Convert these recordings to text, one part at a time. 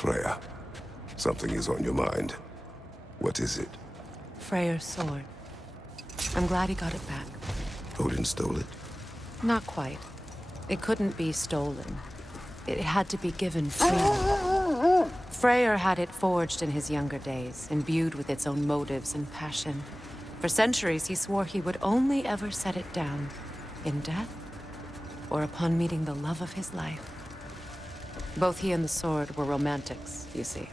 Freya, something is on your mind. What is it? Freyr's sword. I'm glad he got it back. Odin stole it? Not quite. It couldn't be stolen. It had to be given freely. Freyr had it forged in his younger days, imbued with its own motives and passion. For centuries, he swore he would only ever set it down in death or upon meeting the love of his life. Both he and the sword were romantics, you see.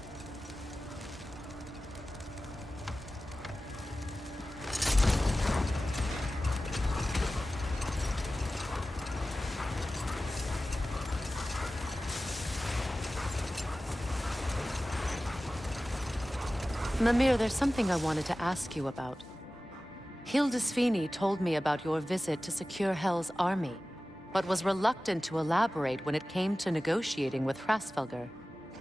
Mimir, there's something I wanted to ask you about. Hildisvini told me about your visit to secure Hel's army, but was reluctant to elaborate when it came to negotiating with Hrasvelgr.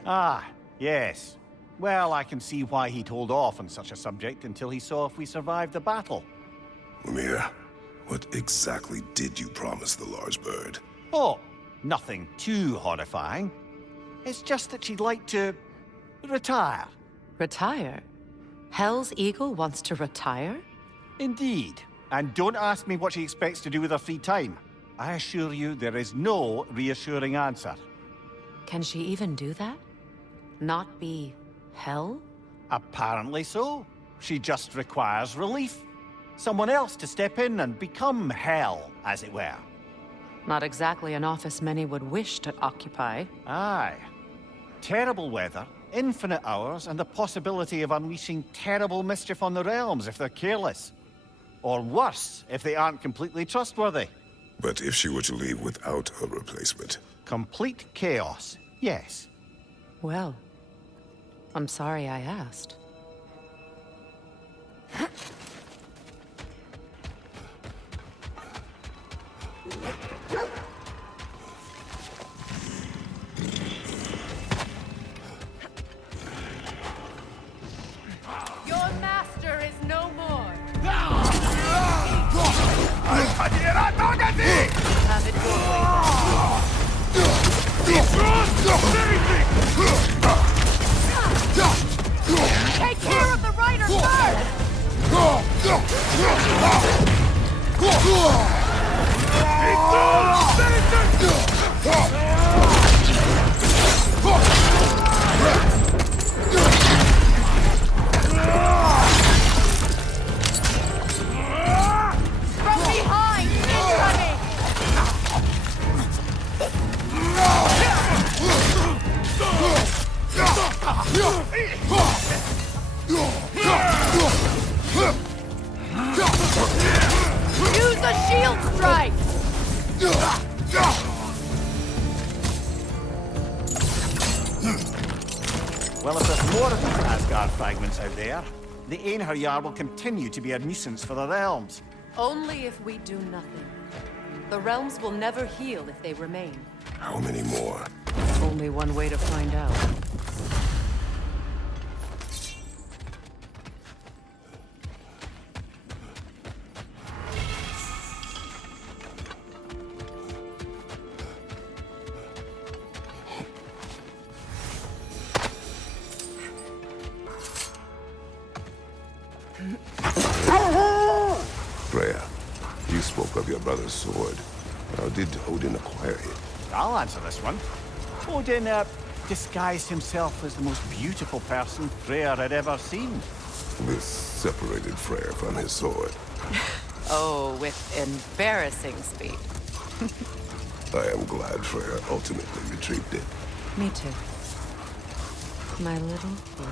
Ah, yes. Well, I can see why he'd hold off on such a subject until he saw if we survived the battle. Mimir, what exactly did you promise the large bird? Oh, nothing too horrifying. It's just that she'd like to retire. Retire? Hel's eagle wants to retire? Indeed. And don't ask me what she expects to do with her free time. I assure you there is no reassuring answer. Can she even do that? Not be Hel? Apparently so. She just requires relief. Someone else to step in and become Hel, as it were. Not exactly an office many would wish to occupy. Aye. Terrible weather, infinite hours, and the possibility of unleashing terrible mischief on the realms if they're careless. Or worse, if they aren't completely trustworthy. But if she were to leave without a replacement? Complete chaos, yes. Well, I'm sorry I asked. Your master is no more. Have it your way back. Take care of the rider From behind, incoming! Use a shield strike! Well, if there's more of these Asgard fragments out there, the Einherjar will continue to be a nuisance for the realms. Only if we do nothing. The realms will never heal if they remain. How many more? Only one way to find out. Freya, you spoke of your brother's sword. How did Odin acquire it? I'll answer this one. Odin, disguised himself as the most beautiful person Freyr had ever seen. This separated Freya from his sword. Oh, with embarrassing speed. I am glad Freya ultimately retrieved it. Me too. My little girl.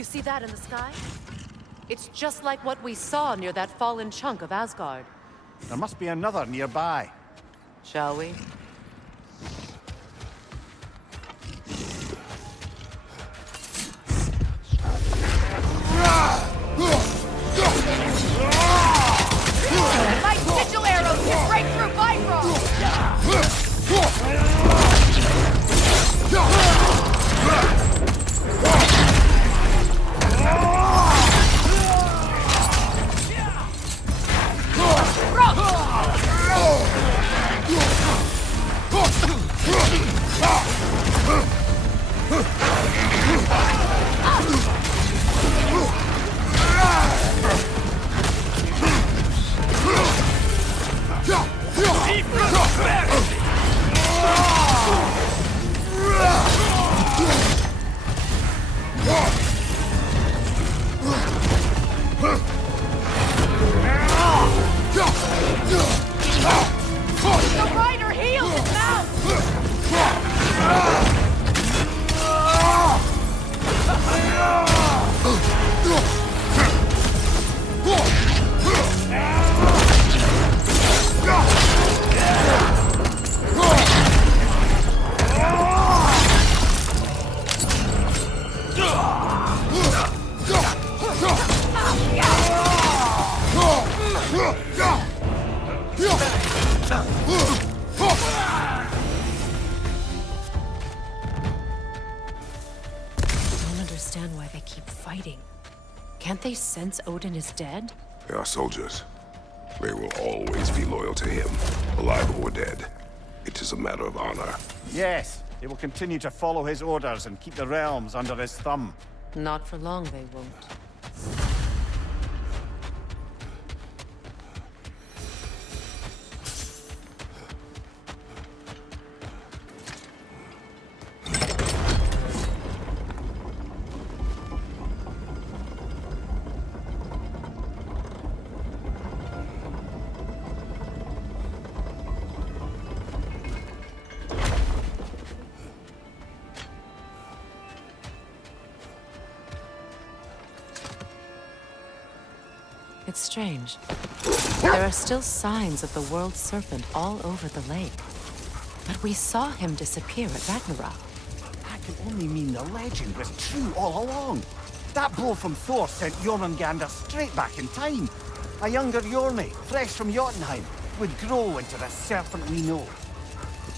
You see that in the sky? It's just like what we saw near that fallen chunk of Asgard. There must be another nearby. Shall we? My sigil arrows can break through Bifrost! The rider healed his mount! I don't understand why they keep fighting. Can't they sense Odin is dead? They are soldiers. They will always be loyal to him, alive or dead. It is a matter of honor. Yes, they will continue to follow his orders and keep the realms under his thumb. Not for long, they won't. It's strange. There are still signs of the world serpent all over the lake. But we saw him disappear at Ragnarök. That can only mean the legend was true all along. That blow from Thor sent Jormungandr straight back in time. A younger Jorni, fresh from Jotunheim, would grow into the serpent we know.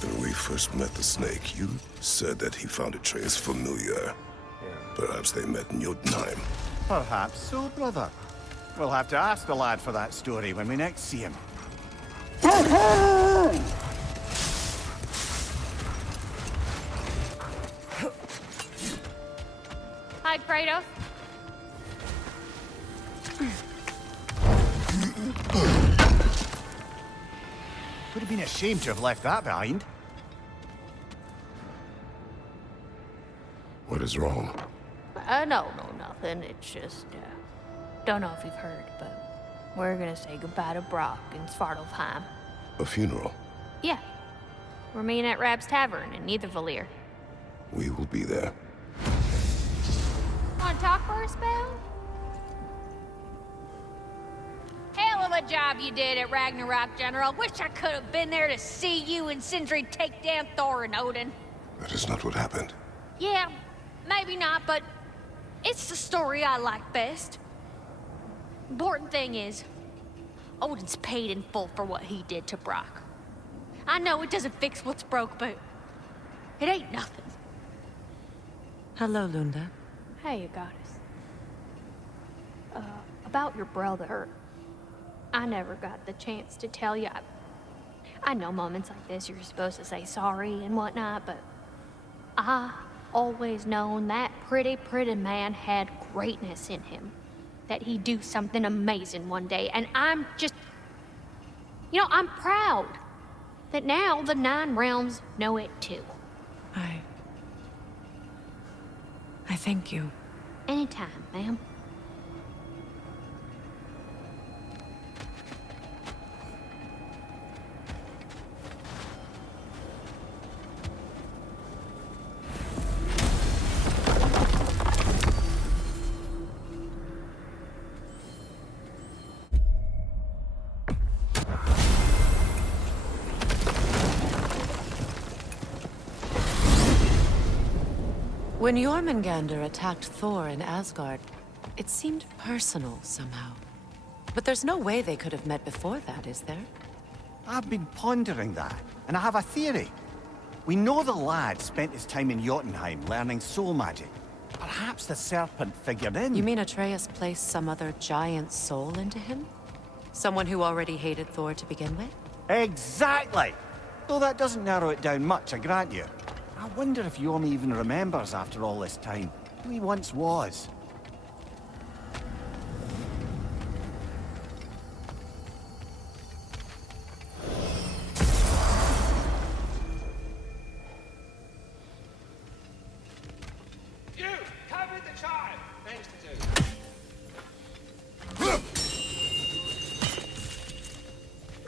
When we first met the snake, you said that he found Atreus familiar. Perhaps they met in Jotunheim. Perhaps so, brother. We'll have to ask the lad for that story when we next see him. Hi, Kratos. Would have been a shame to have left that behind. What is wrong? No, nothing. It's just, don't know if you've heard, but we're gonna say goodbye to Brock in Svartalfheim. A funeral. Yeah. We're meeting at Rab's Tavern in Nethervalir. We will be there. Want to talk for a spell? Hell of a job you did at Ragnarök, General. Wish I could have been there to see you and Sindri take down Thor and Odin. That is not what happened. Yeah, maybe not, but it's the story I like best. Important thing is, Odin's paid in full for what he did to Brock. I know it doesn't fix what's broke, but it ain't nothing. Hello, Lunda. Hey, goddess. About your brother. I never got the chance to tell you. I know moments like this you're supposed to say sorry and whatnot, but I always known that pretty man had greatness in him. That he'd do something amazing one day, and I'm just... I'm proud that now the 9 realms know it too. I thank you. Anytime, ma'am. When Jormungandr attacked Thor in Asgard, it seemed personal somehow. But there's no way they could have met before that, is there? I've been pondering that, and I have a theory. We know the lad spent his time in Jotunheim learning soul magic. Perhaps the serpent figured in. You mean Atreus placed some other giant soul into him? Someone who already hated Thor to begin with? Exactly! Though that doesn't narrow it down much, I grant you. I wonder if Jorm even remembers after all this time who he once was. You, come with the child. Thanks to do.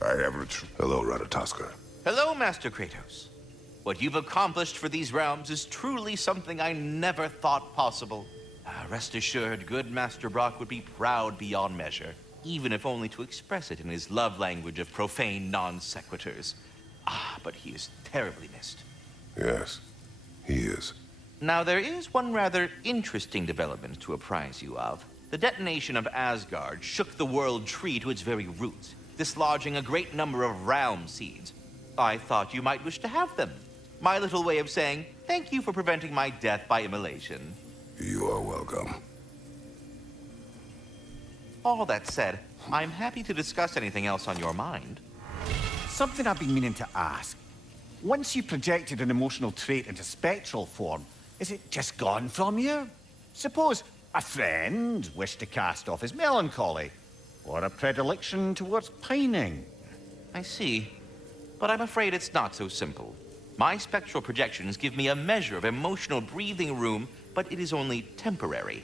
I have retrieved. Hello, Ratatoska. Hello, Master Kratos. What you've accomplished for these realms is truly something I never thought possible. Rest assured, good Master Brock would be proud beyond measure, even if only to express it in his love language of profane non-sequiturs. But he is terribly missed. Yes, he is. Now, there is one rather interesting development to apprise you of. The detonation of Asgard shook the world tree to its very roots, dislodging a great number of realm seeds. I thought you might wish to have them. My little way of saying, thank you for preventing my death by immolation. You are welcome. All that said, I'm happy to discuss anything else on your mind. Something I've been meaning to ask. Once you projected an emotional trait into spectral form, is it just gone from you? Suppose a friend wished to cast off his melancholy, or a predilection towards pining. I see, but I'm afraid it's not so simple. My spectral projections give me a measure of emotional breathing room, but it is only temporary.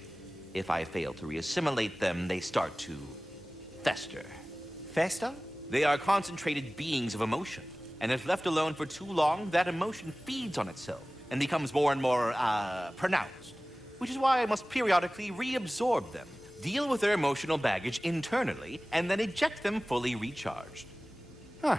If I fail to reassimilate them, they start to fester. Fester? They are concentrated beings of emotion, and if left alone for too long, that emotion feeds on itself and becomes more and more, pronounced. Which is why I must periodically reabsorb them, deal with their emotional baggage internally, and then eject them fully recharged. Huh.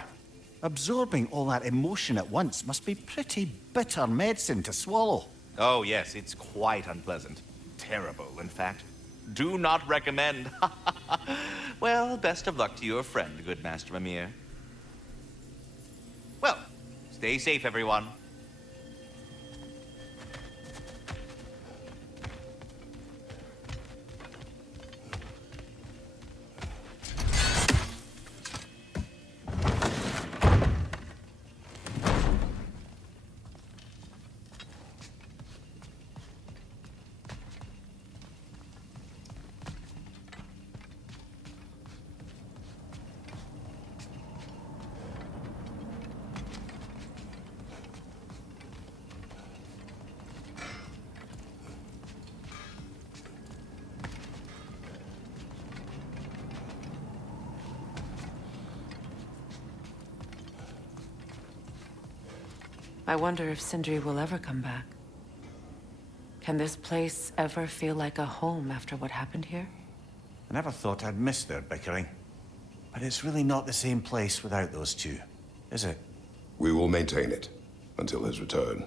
Absorbing all that emotion at once must be pretty bitter medicine to swallow. Oh, yes, it's quite unpleasant. Terrible, in fact. Do not recommend. Well, best of luck to your friend, good Master Mimir. Well, stay safe, everyone. I wonder if Sindri will ever come back. Can this place ever feel like a home after what happened here? I never thought I'd miss their bickering. But it's really not the same place without those two, is it? We will maintain it until his return.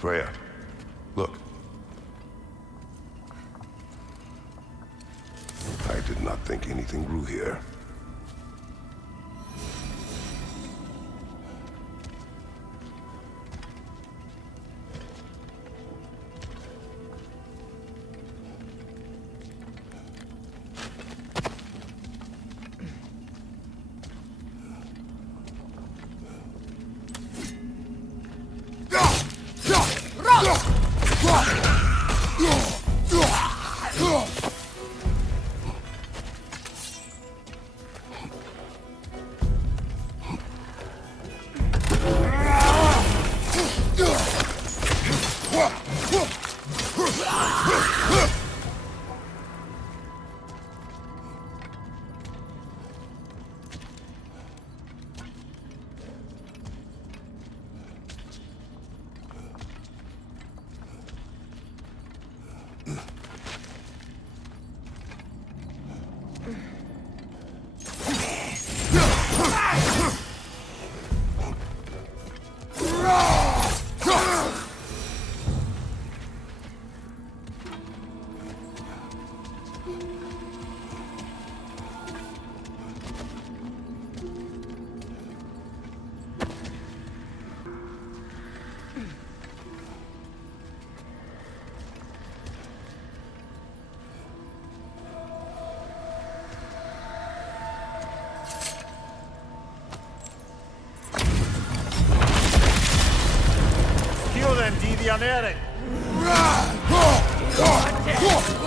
Freya, look. I did not think anything grew here.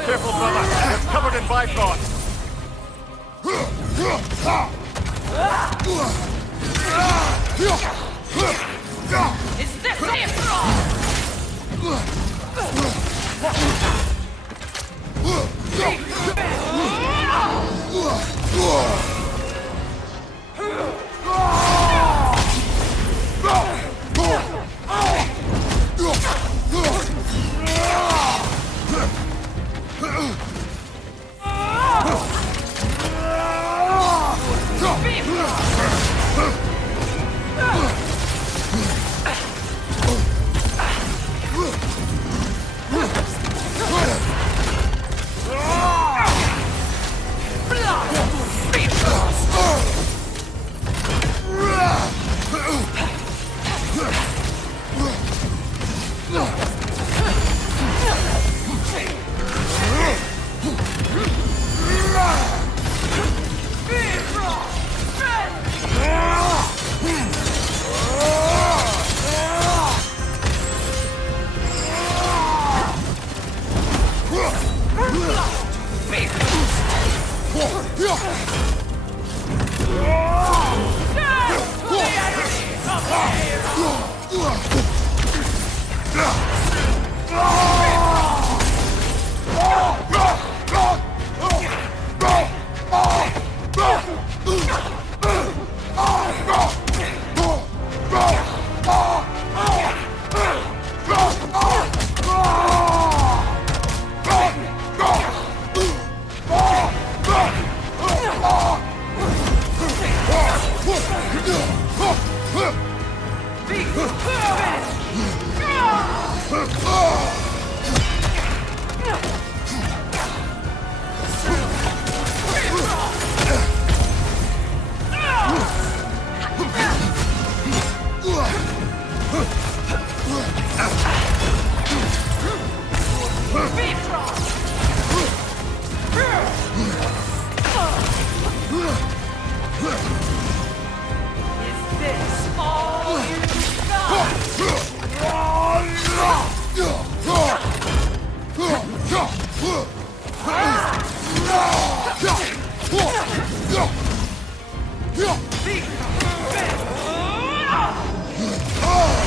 Careful, brother. You're covered in bifrost. Is this it?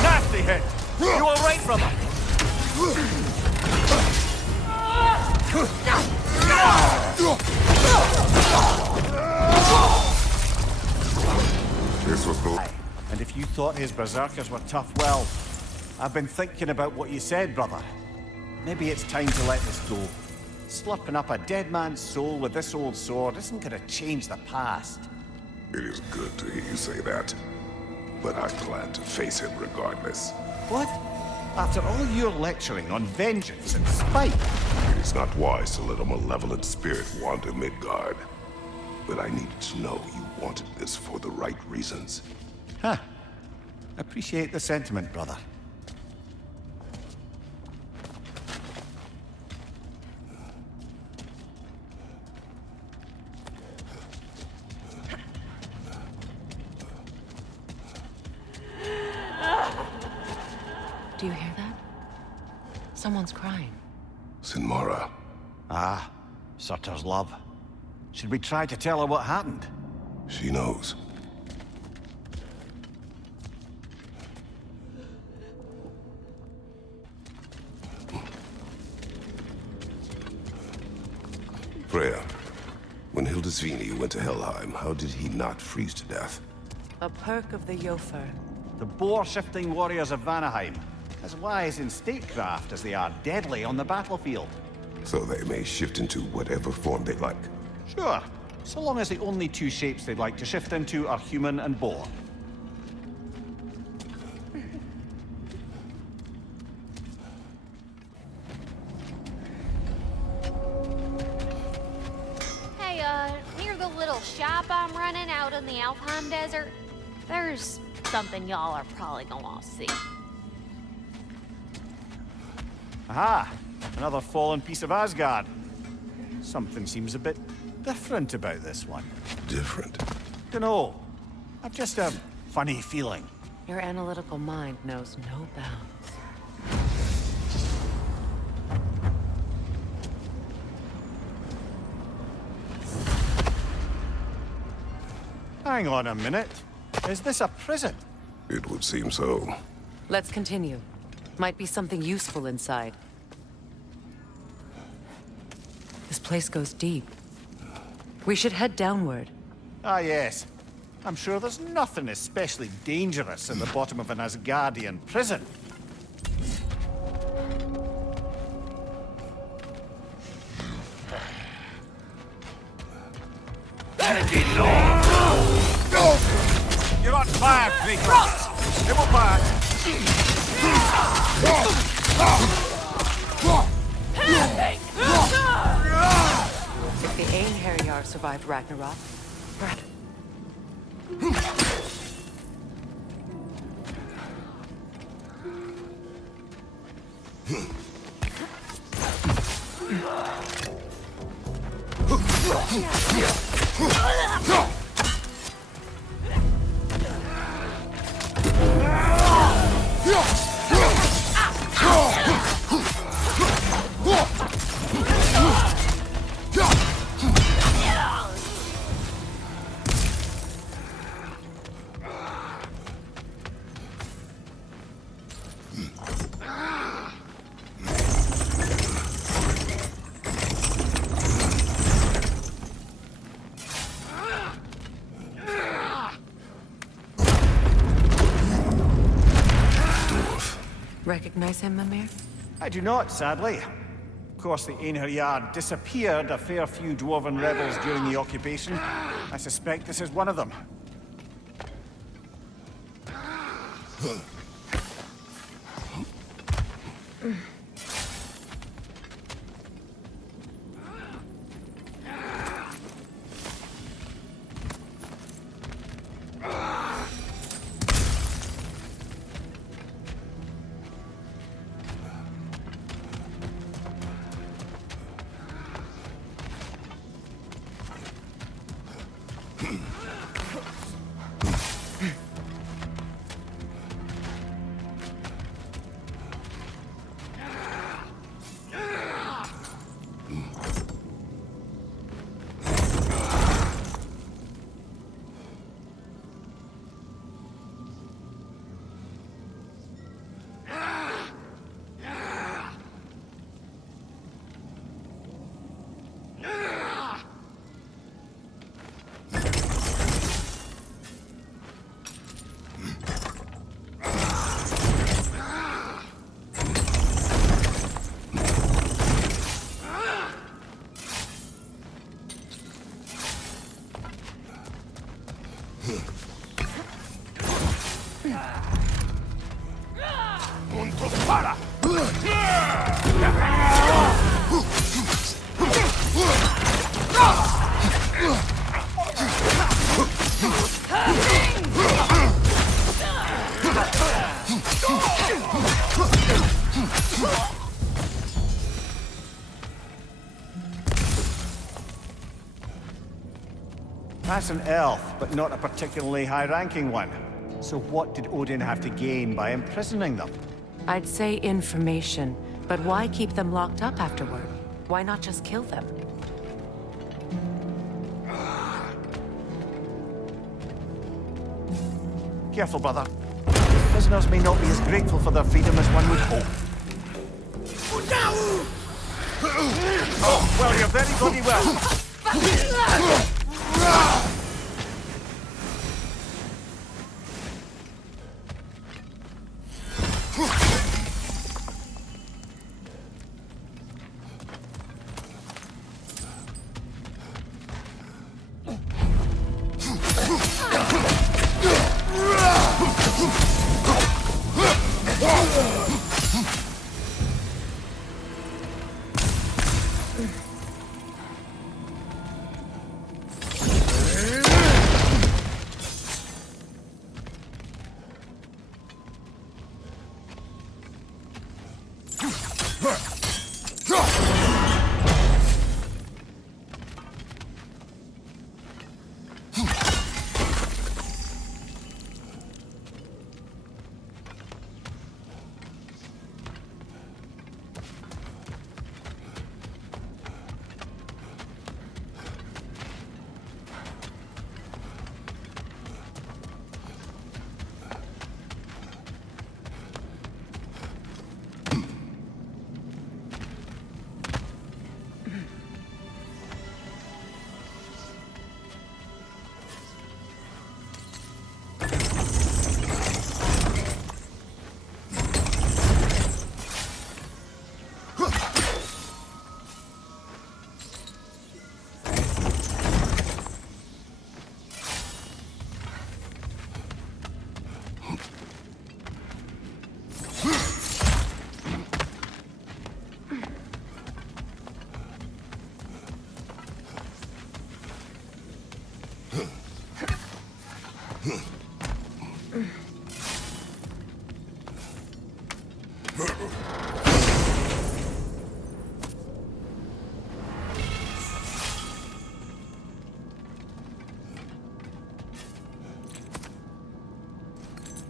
Nasty hit! You all right, brother? This was the... And if you thought his berserkers were tough, well, I've been thinking about what you said, brother. Maybe it's time to let this go. Slurping up a dead man's soul with this old sword isn't gonna change the past. It is good to hear you say that. But I plan to face him regardless. What? After all your lecturing on vengeance and spite. It is not wise to let a malevolent spirit wander Midgard. But I needed to know you wanted this for the right reasons. Huh. Appreciate the sentiment, brother. Do you hear that? Someone's crying. Sinmara. Ah, Surtur's love. Should we try to tell her what happened? She knows. Freya, when Hildisvini went to Helheim, how did he not freeze to death? A perk of the Jofur. The boar-shifting warriors of Vanaheim, as wise in statecraft as they are deadly on the battlefield. So they may shift into whatever form they like. Sure, so long as the only two shapes they'd like to shift into are human and boar. Hey, near the little shop I'm running out in the Alpine Desert, there's something y'all are probably gonna want to see. Aha! Another fallen piece of Asgard. Something seems a bit different about this one. Different. Dunno. I've just a funny feeling. Your analytical mind knows no bounds. Hang on a minute. Is this a prison? It would seem so. Let's continue. Might be something useful inside. This place goes deep. We should head downward. Ah, yes. I'm sure there's nothing especially dangerous in the bottom of an Asgardian prison. You're on fire, Kratos! They will pass! If the Einherjar survived Ragnarok, recognize him, Mimir? I do not, sadly. Of course, the Einherjar disappeared a fair few dwarven rebels during the occupation. I suspect this is one of them. That's an elf, but not a particularly high-ranking one. So what did Odin have to gain by imprisoning them? I'd say information, but why keep them locked up afterward? Why not just kill them? Careful, brother. Prisoners may not be as grateful for their freedom as one would hope. Oh, well, you're very bloody well.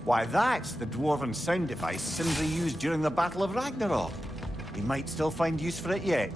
Why, that's the dwarven sound device Sindri used during the Battle of Ragnarök. He might still find use for it yet.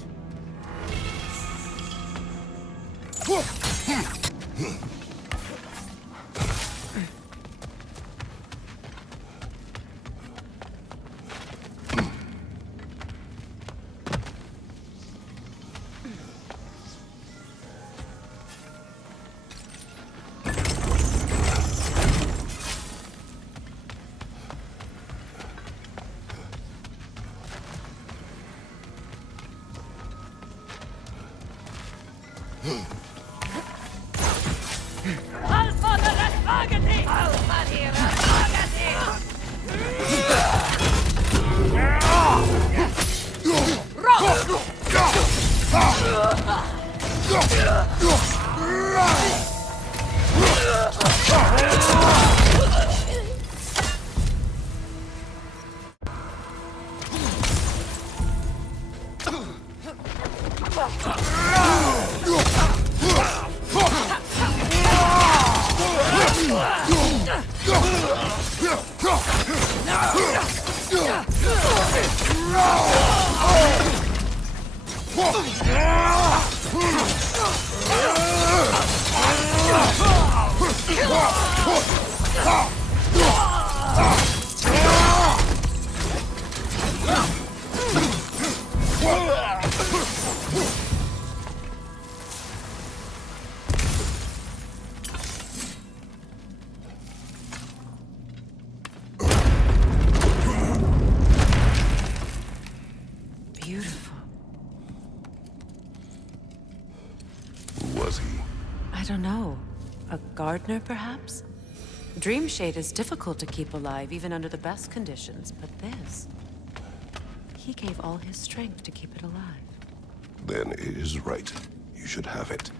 Beautiful. Who was he? I don't know. A gardener, perhaps? Dreamshade is difficult to keep alive, even under the best conditions, but this... He gave all his strength to keep it alive. Then it is right. You should have it.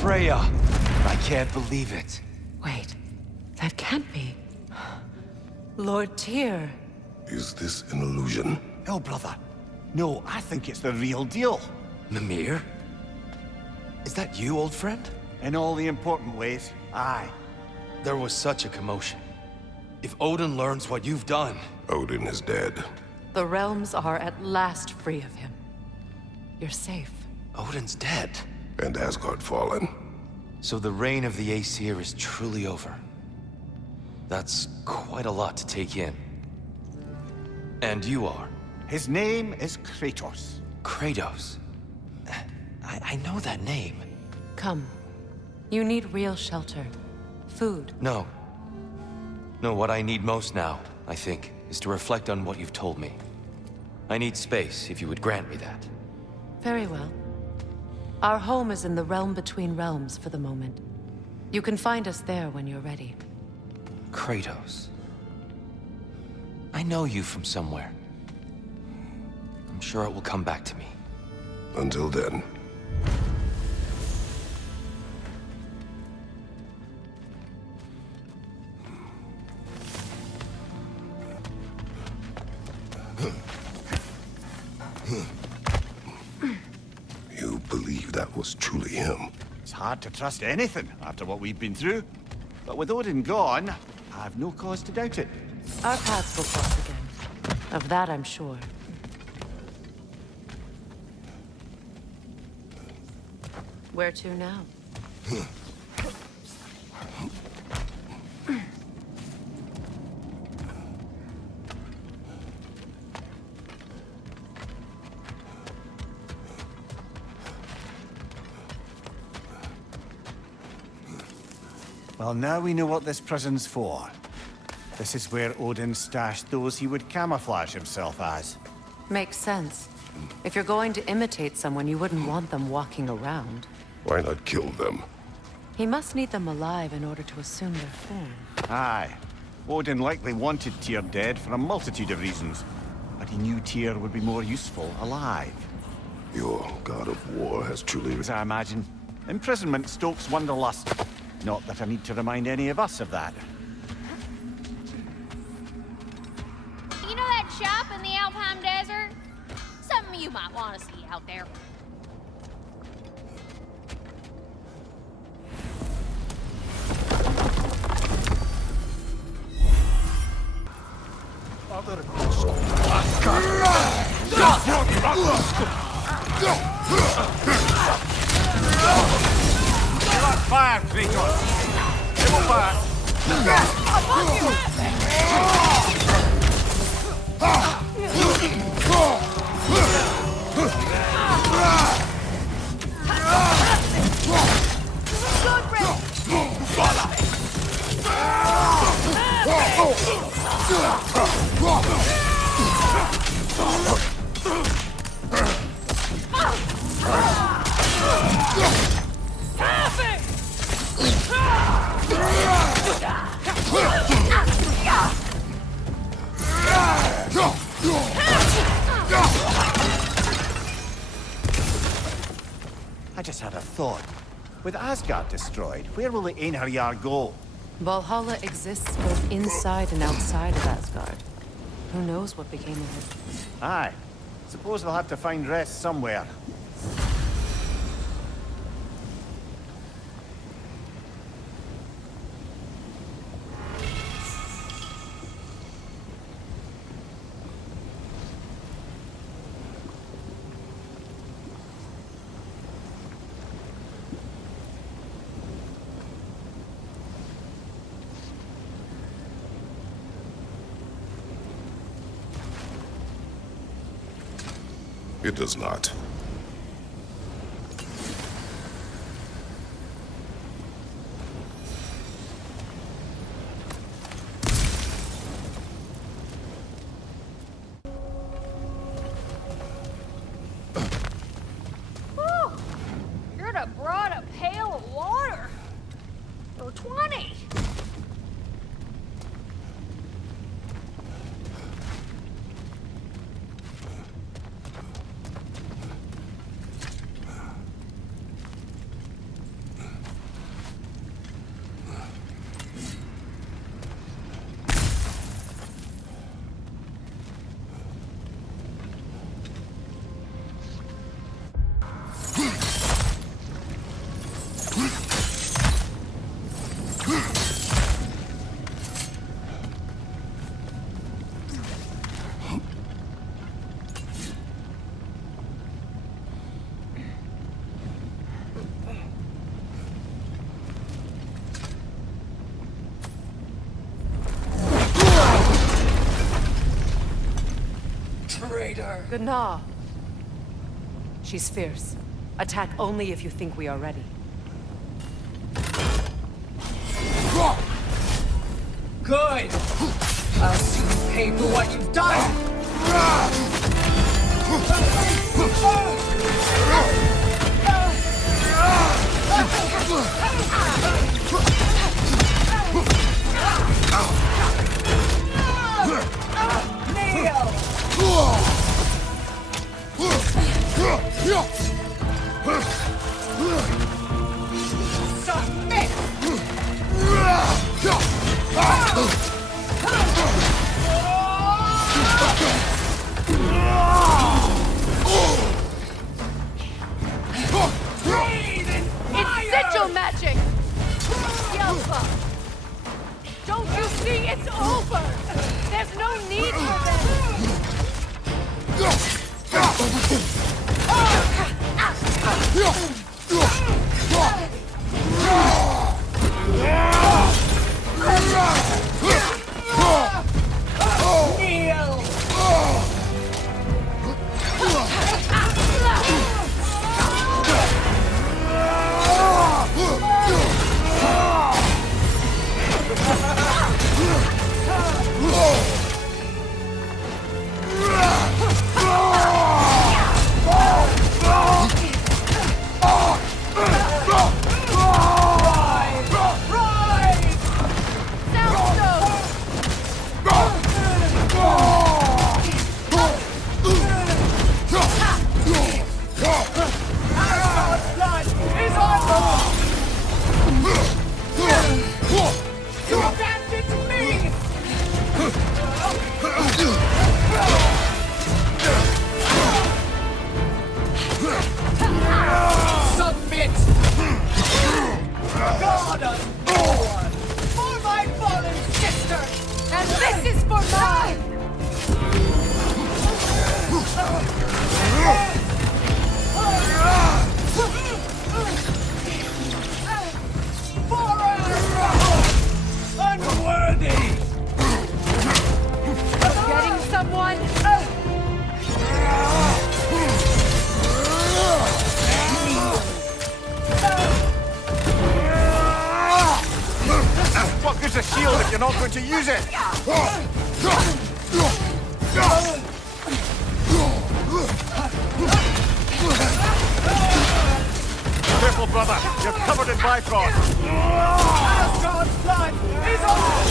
Freya! I can't believe it. Wait, that can't be. Lord Tyr. Is this an illusion? No, brother. No, I think it's the real deal. Mimir? Is that you, old friend? In all the important ways, aye. There was such a commotion. If Odin learns what you've done... Odin is dead. The realms are at last free of him. You're safe. Odin's dead. And Asgard fallen. So the reign of the Aesir is truly over. That's quite a lot to take in. And you are? His name is Kratos. Kratos. I know that name. Come. You need real shelter. Food. No. No, what I need most now, I think, is to reflect on what you've told me. I need space, if you would grant me that. Very well. Our home is in the realm between realms for the moment. You can find us there when you're ready. Kratos. I know you from somewhere. I'm sure it will come back to me. Until then. You believe that was truly him? It's hard to trust anything after what we've been through. But with Odin gone, I've no cause to doubt it. Our paths will cross again. Of that I'm sure. Where to now? Well, now we know what this prison's for. This is where Odin stashed those he would camouflage himself as. Makes sense. If you're going to imitate someone, you wouldn't want them walking around. Why not kill them? He must need them alive in order to assume their form. Aye. Odin likely wanted Tyr dead for a multitude of reasons, but he knew Tyr would be more useful alive. Your God of War has truly... As I imagine, imprisonment stokes wanderlust. Not that I need to remind any of us of that. You know that shop in the Alpine Desert? Something you might want to see out there. Fire, Kratos! Double fire! I just had a thought. With Asgard destroyed, where will the Einherjar go? Valhalla exists both inside and outside of Asgard. Who knows what became of it? Aye. Suppose they'll have to find rest somewhere. It does not. You'd have brought a pail of water. Or 20. Gnaw. She's fierce. Attack only if you think we are ready. Good! I'll see you pay for what you've done! It's sigil magic! Yelpa! Don't you see it's over? There's no need for them! forward for my fallen sister, and this is for mine. Unworthy! Getting someone? What good's a shield if you're not going to use it? Careful, brother. You're covered in Bifrost. Asgard's blood is on!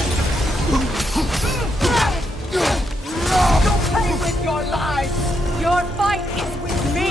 Don't play with your lives! Your fight is with me!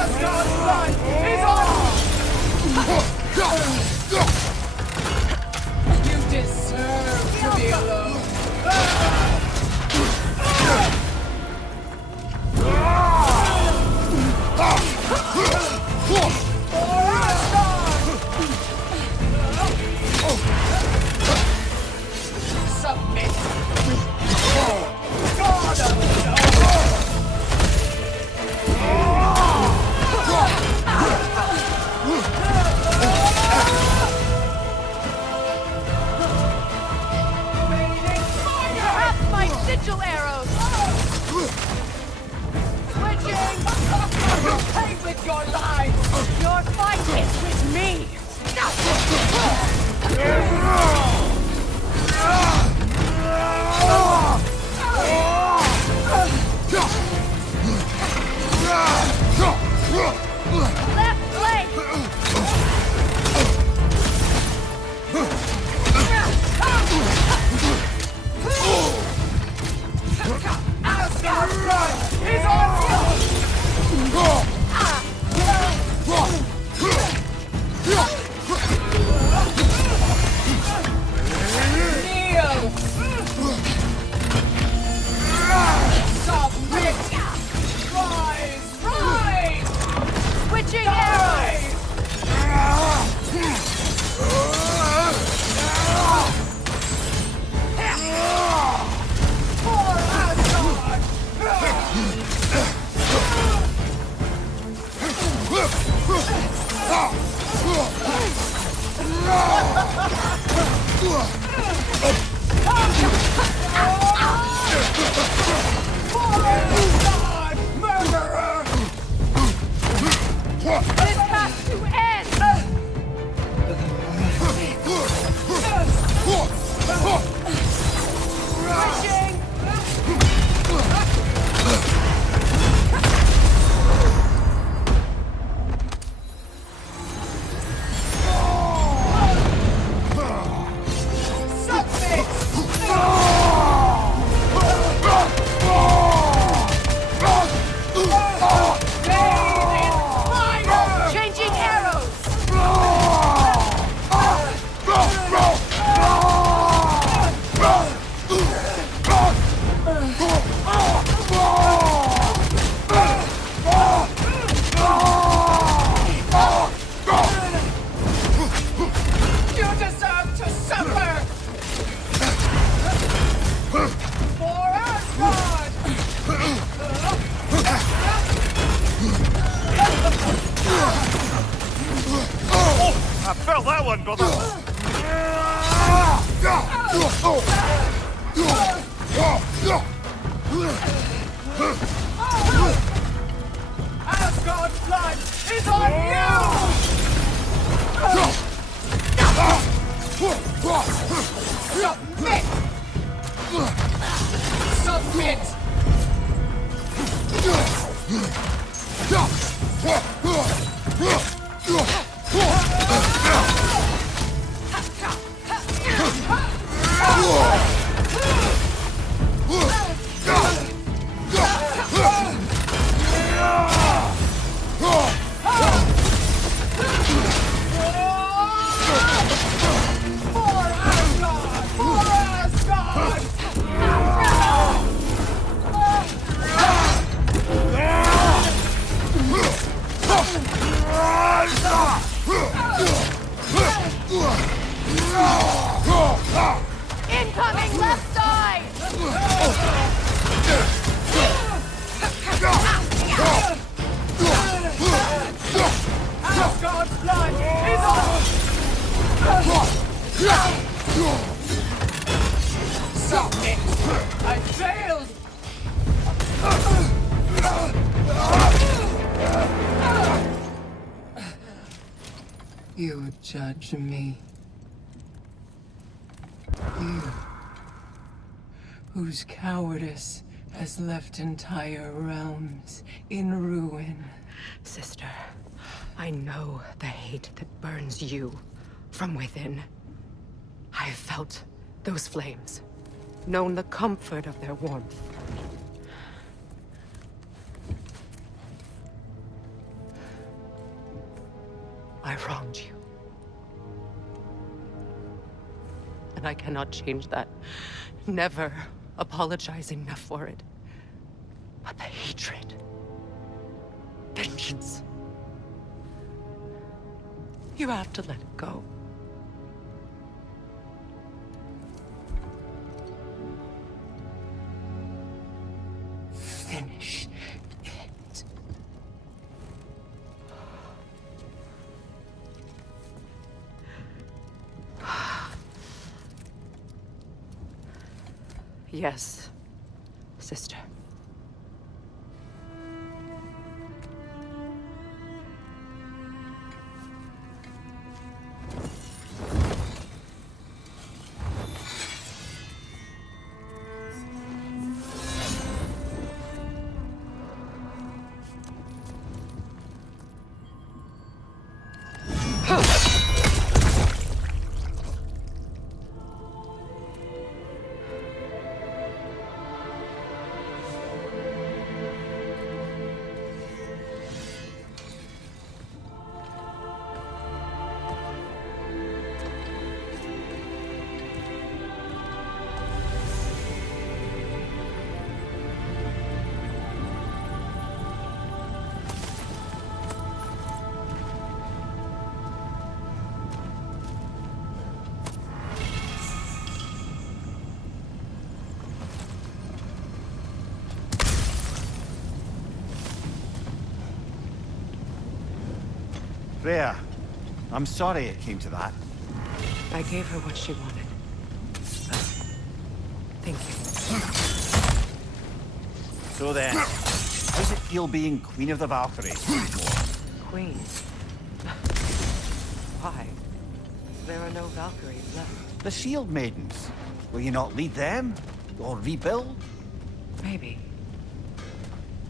Asgard's blood is on! You deserve to be alone. Submit. God of Perhaps my sigil arrows! Switching! play with your lives! Your fight is with me! Left leg! Asgard's blood is on you! Kneel! Submit! Rise! Rise! Switching Die! arrows! For Asgard! For Asgard! Murderer! This has to end! Switching! Changing arrows! You deserve to suffer! For Asgard! I felt that one, brother. Asgard's blood is on you! Submit! Submit! You judge me. You, whose cowardice has left entire realms in ruin. Sister, I know the hate that burns you from within. I have felt those flames, known the comfort of their warmth. I wronged you. And I cannot change that. Never apologize enough for it. But the hatred, vengeance, you have to let it go. Finish it. Yes, sister. Freya, I'm sorry it came to that. I gave her what she wanted. Thank you. So then, how's it feel being Queen of the Valkyries? Queen. Why? There are no Valkyries left. The Shield Maidens. Will you not lead them? Or rebuild? Maybe.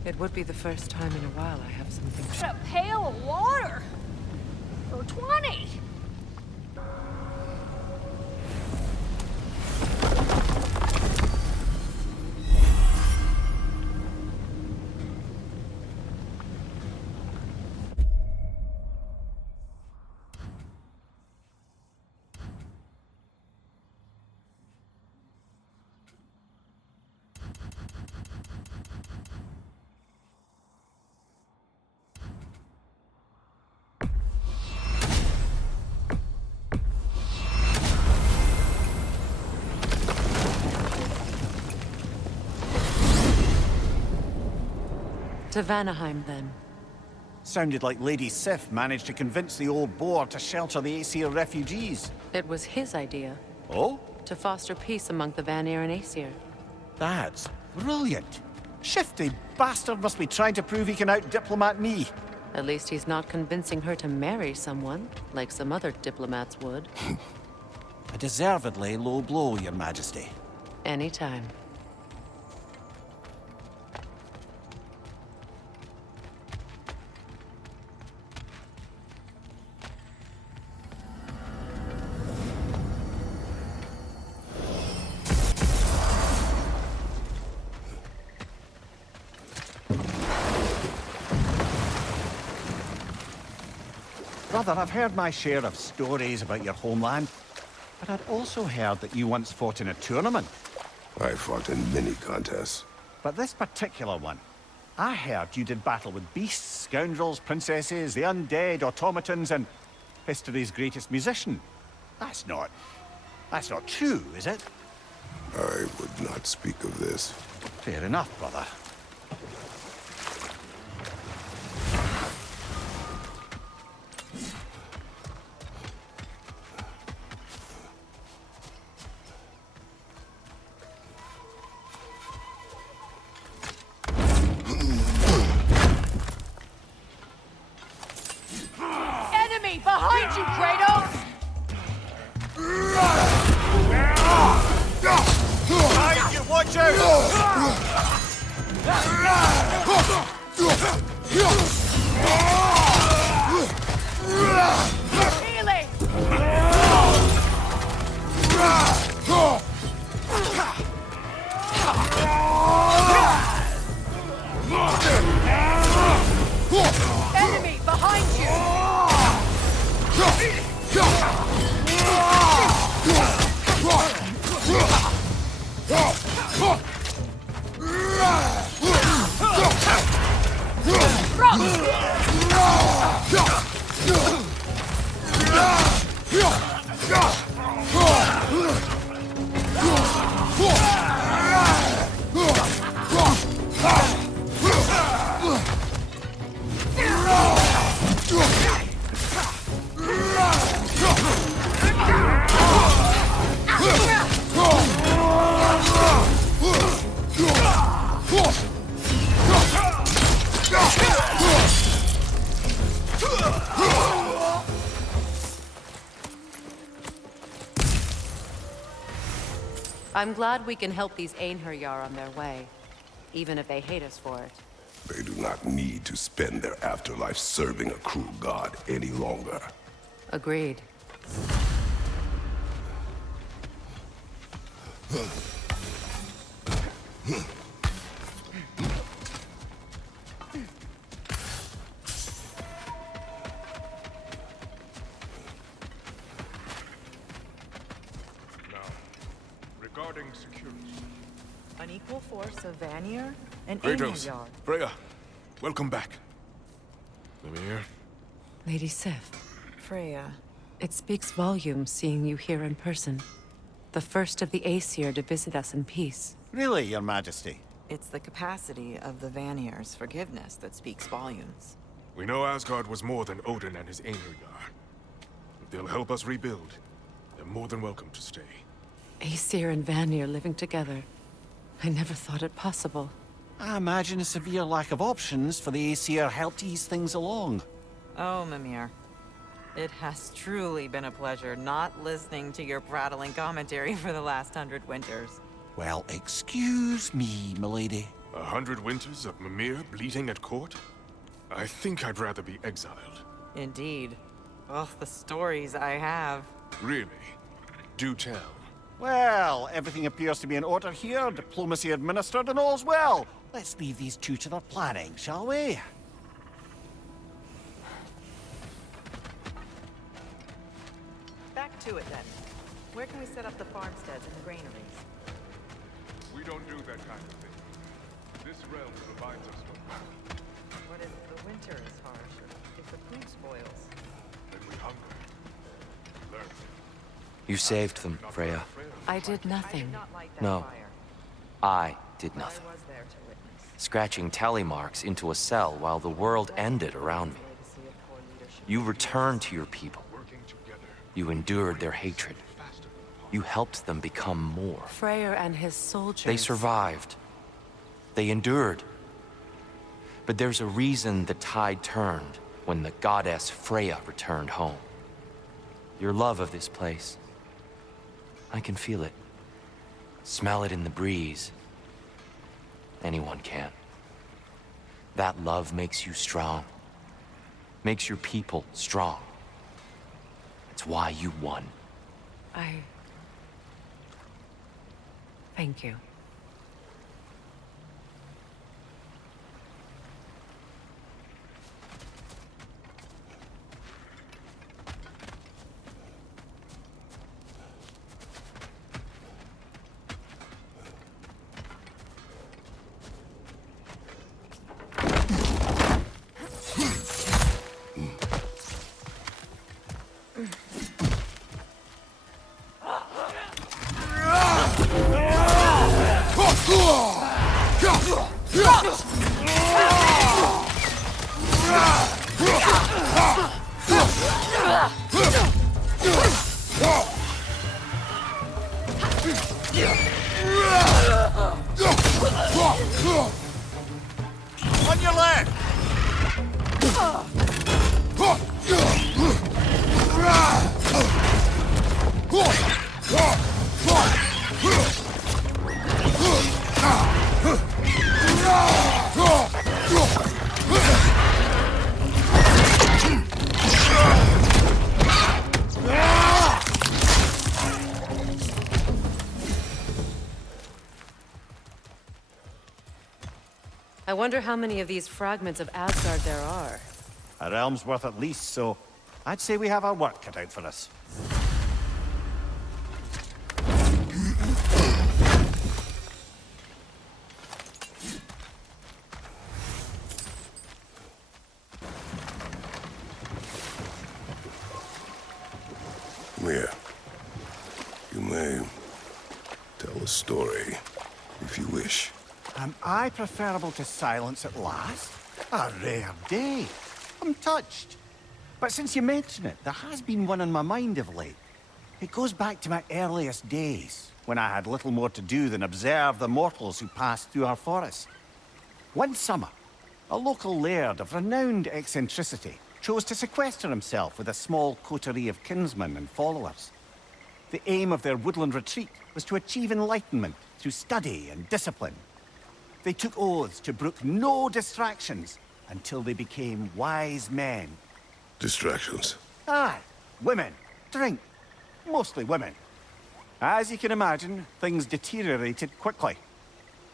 It would be the first time in a while I have something to... A pail of water! For 20! To Vanaheim, then. Sounded like Lady Sif managed to convince the old boar to shelter the Aesir refugees. It was his idea. Oh? To foster peace among the Vanir and Aesir. That's brilliant. Shifty bastard must be trying to prove he can out-diplomat me. At least he's not convincing her to marry someone, like some other diplomats would. A deservedly low blow, Your Majesty. Anytime. Brother, I've heard my share of stories about your homeland, but I'd also heard that you once fought in a tournament. I fought in many contests. But this particular one, I heard you did battle with beasts, scoundrels, princesses, the undead, automatons, and history's greatest musician. That's not true, is it? I would not speak of this. Fair enough, brother. Enemy behind Behind you, Kratos! Behind you, watch out! Enemy behind you! I'm glad we can help these Einherjar on their way, even if they hate us for it. They do not need to spend their afterlife serving a cruel god any longer. Agreed. Regarding security. An equal force of Vanir and Kratos, Einherjar. Freya, welcome back. Mimir, Lady Sif, Freya. it speaks volumes seeing you here in person. The first of the Aesir to visit us in peace. Really, Your Majesty? It's the capacity of the Vanir's forgiveness that speaks volumes. we know Asgard was more than Odin and his Einherjar. If they'll help us rebuild, they're more than welcome to stay. Aesir and Vanir living together. I never thought it possible. I imagine a severe lack of options for the Aesir helped ease things along. Oh, Mimir. It has truly been a pleasure not listening to your prattling commentary for the last 100 winters. Well, excuse me, milady. 100 winters of Mimir bleeding at court? I think I'd rather be exiled. Indeed. Oh, the stories I have. Really? Do tell. Well, everything appears to be in order here, diplomacy administered, and all's well. Let's leave these two to their planning, shall we? Back to it then. Where can we set up the farmsteads and the granaries? We don't do that kind of thing. This realm provides us no food. What if the winter is harsh, or if the food spoils? Then we hunger. Learn. You saved them, Freya. I did I did nothing. not light that No. fire. I did But nothing. I was there to witness. Scratching tally marks into a cell while the world ended around me. Legacy of poor leadership. You returned to your people. Working together. You endured their hatred. Faster than a You helped them become more. Freyr and his soldiers. They survived. They endured. But there's a reason the tide turned when the goddess Freya returned home. Your love of this place. I can feel it. Smell it in the breeze. Anyone can. That love makes you strong. Makes your people strong. It's why you won. Thank you. On your left! I wonder how many of these fragments of Asgard there are. A realm's worth at least, so I'd say we have our work cut out for us. Here. You may tell a story, if you wish. Am I preferable to silence at last? A rare day. I'm touched. But since you mention it, there has been one on my mind of late. It goes back to my earliest days, when I had little more to do than observe the mortals who passed through our forest. One summer, a local laird of renowned eccentricity chose to sequester himself with a small coterie of kinsmen and followers. The aim of their woodland retreat was to achieve enlightenment through study and discipline. They took oaths to brook no distractions until they became wise men. Distractions. Aye, women, drink, mostly women. As you can imagine, things deteriorated quickly.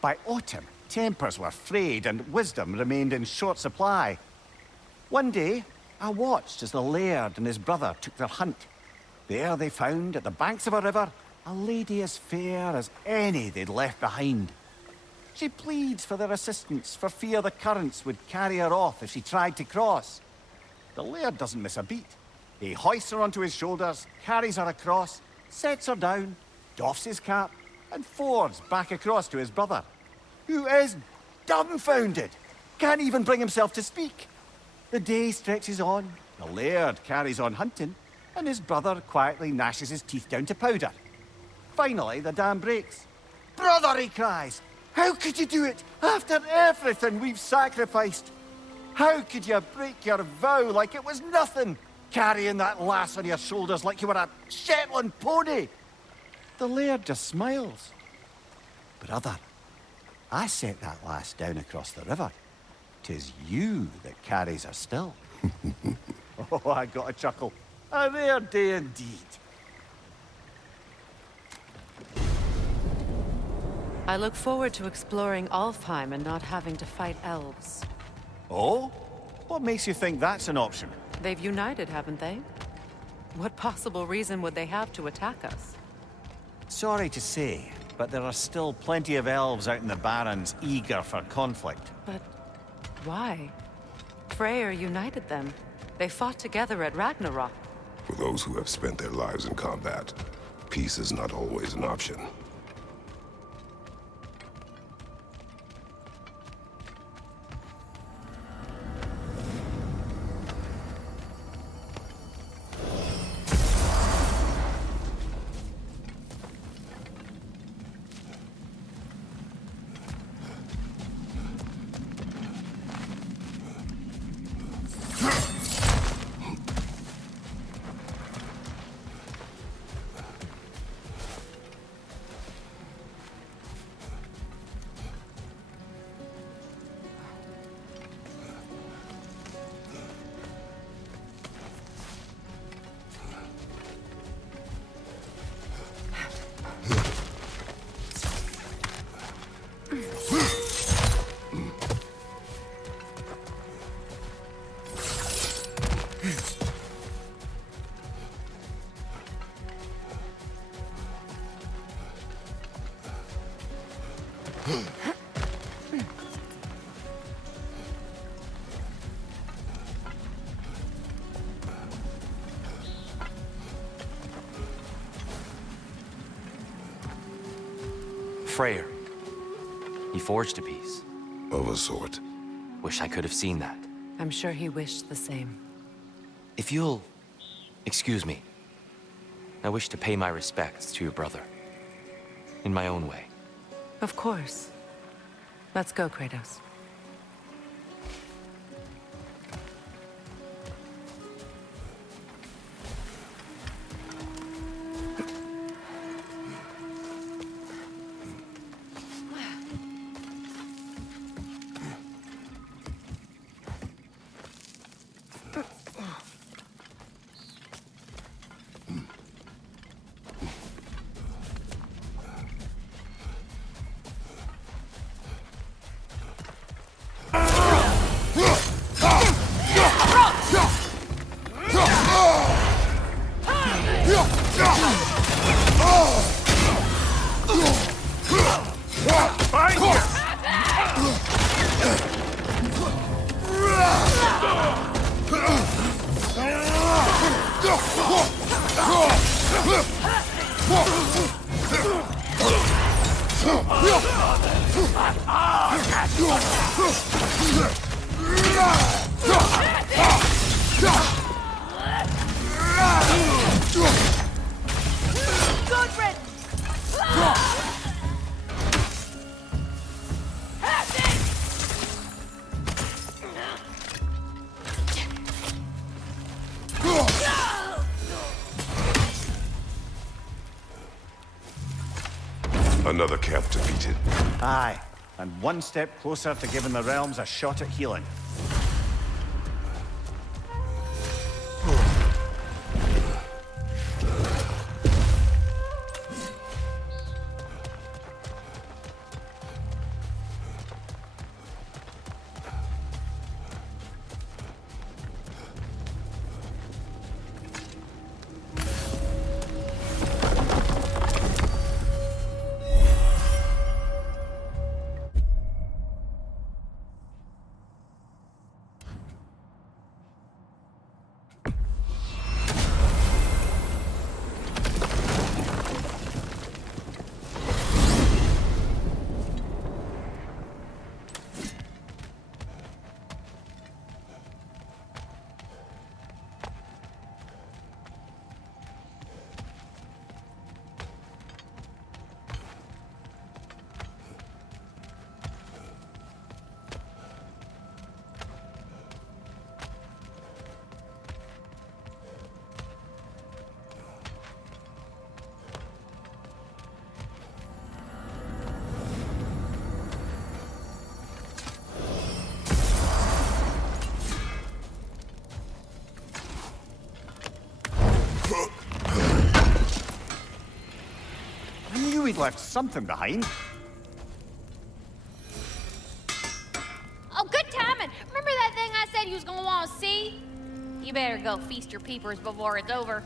By autumn, tempers were frayed and wisdom remained in short supply. One day, I watched as the laird and his brother took their hunt. There they found, at the banks of a river, a lady as fair as any they'd left behind. She pleads for their assistance, for fear the currents would carry her off if she tried to cross. The laird doesn't miss a beat. He hoists her onto his shoulders, carries her across, sets her down, doffs his cap, and fords back across to his brother, who is dumbfounded, can't even bring himself to speak. The day stretches on, the laird carries on hunting, and his brother quietly gnashes his teeth down to powder. Finally, the dam breaks. "Brother," he cries, "how could you do it after everything we've sacrificed? How could you break your vow like it was nothing, carrying that lass on your shoulders like you were a Shetland pony?" The laird just smiles. "Brother, I set that lass down across the river. 'Tis you that carries her still." Oh, I got a chuckle. A rare day indeed. I look forward to exploring Alfheim and not having to fight elves. Oh? What makes you think that's an option? They've united, haven't they? What possible reason would they have to attack us? Sorry to say, but there are still plenty of elves out in the Barrens eager for conflict. But why? Freyr united them. They fought together at Ragnarök. For those who have spent their lives in combat, peace is not always an option. Freyr. He forged a piece. Of a sort. Wish I could have seen that. I'm sure he wished the same. If you'll excuse me, I wish to pay my respects to your brother. In my own way. Of course. Let's go, Kratos. Another camp defeated. Aye, and one step closer to giving the realms a shot at healing. We'd left something behind. Oh, good timing. Remember that thing I said you was gonna want to see? You better go feast your peepers before it's over.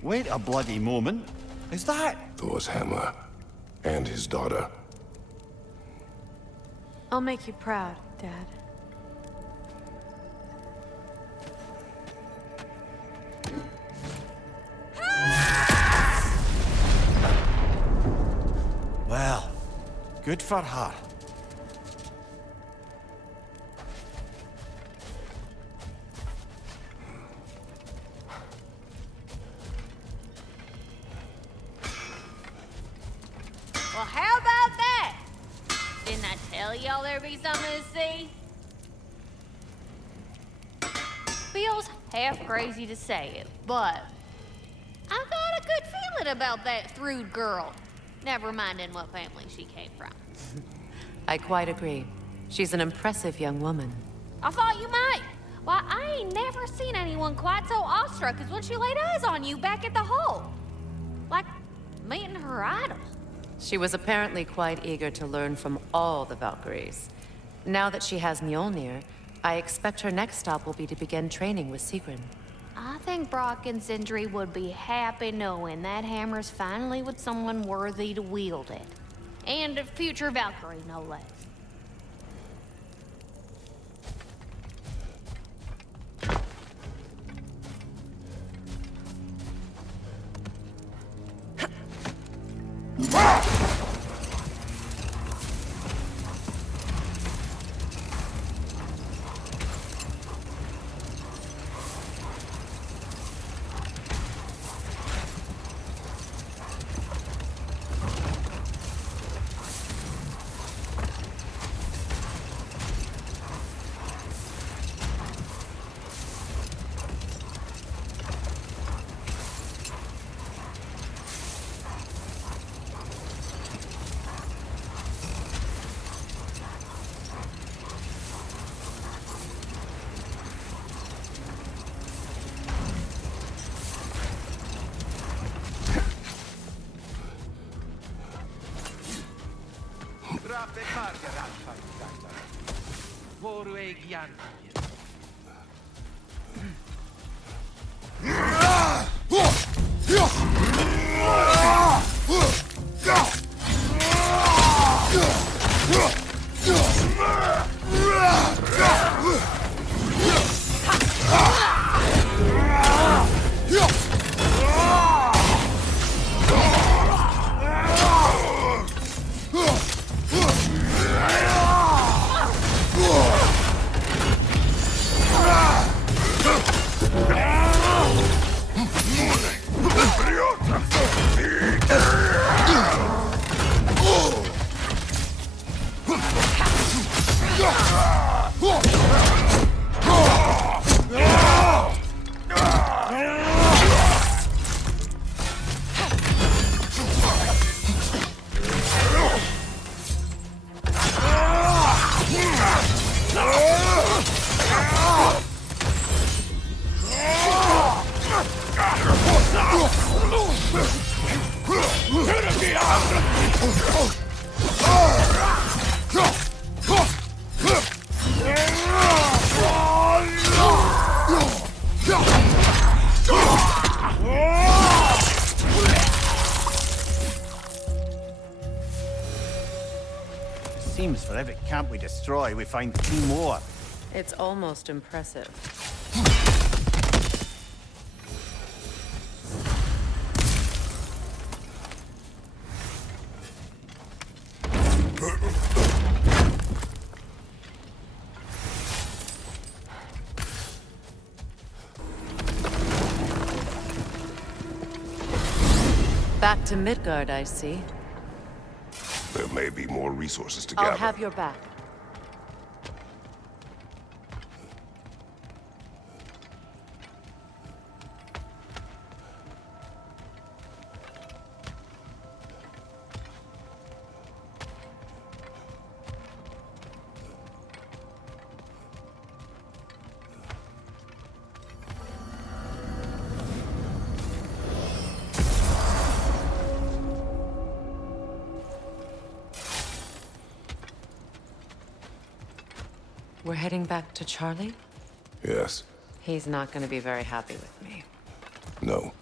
Wait a bloody moment. Is that? Thor's hammer. And his daughter. I'll make you proud, Dad. Well, good for her. Well, how about that? Didn't I tell y'all there'd be something to see? Feels half crazy to say it, but I got a good feeling about that Thrud girl. Never minding what family she came from. I quite agree. She's an impressive young woman. I thought you might. Why, I ain't never seen anyone quite so awestruck as when she laid eyes on you back at the hole. Like meeting her idol. She was apparently quite eager to learn from all the Valkyries. Now that she has Mjolnir, I expect her next stop will be to begin training with Sigrun. I think Brock and Sindri would be happy knowing that hammer's finally with someone worthy to wield it. And a future Valkyrie, no less. Seems for every camp we destroy, we find 2 more. It's almost impressive. Back to Midgard, I see. There may be more resources to I'll gather. have your back. We're heading back to Charlie? Yes. He's not going to be very happy with me. No.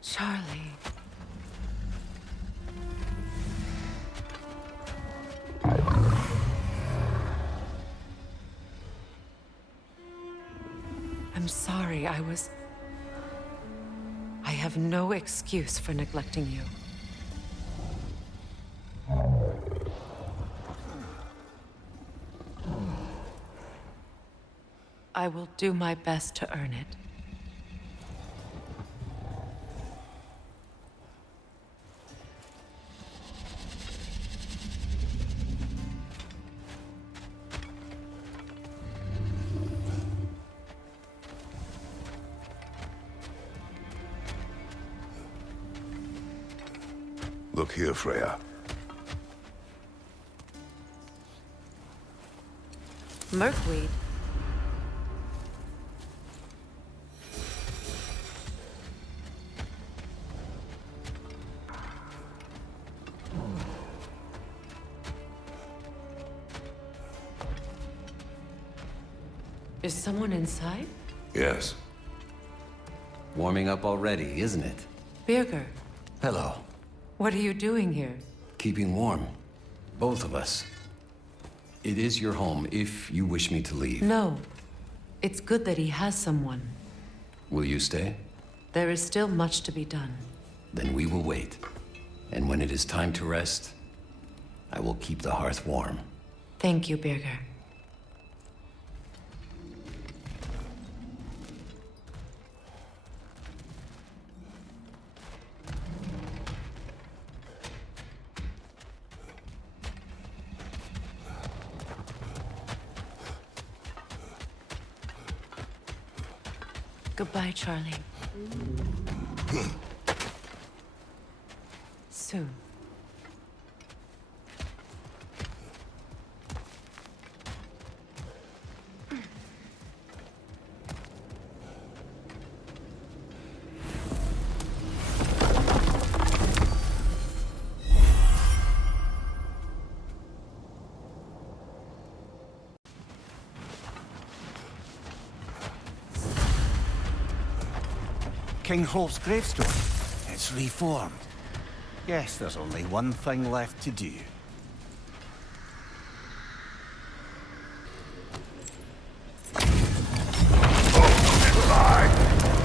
Charlie. I'm sorry, I have no excuse for neglecting you. I will do my best to earn it. Look here, Freya. Merkweed. Is someone inside? Yes. Warming up already, isn't it? Birger, Hello. what are you doing here? Keeping warm. Both of us. It is your home if you wish me to leave. No. It's good that he has someone. Will you stay? There is still much to be done. Then we will wait. And when it is time to rest, I will keep the hearth warm. Thank you, Birger. Goodbye, Charlie. Soon. King Hrolf's gravestone. It's reformed. Yes, there's only one thing left to do.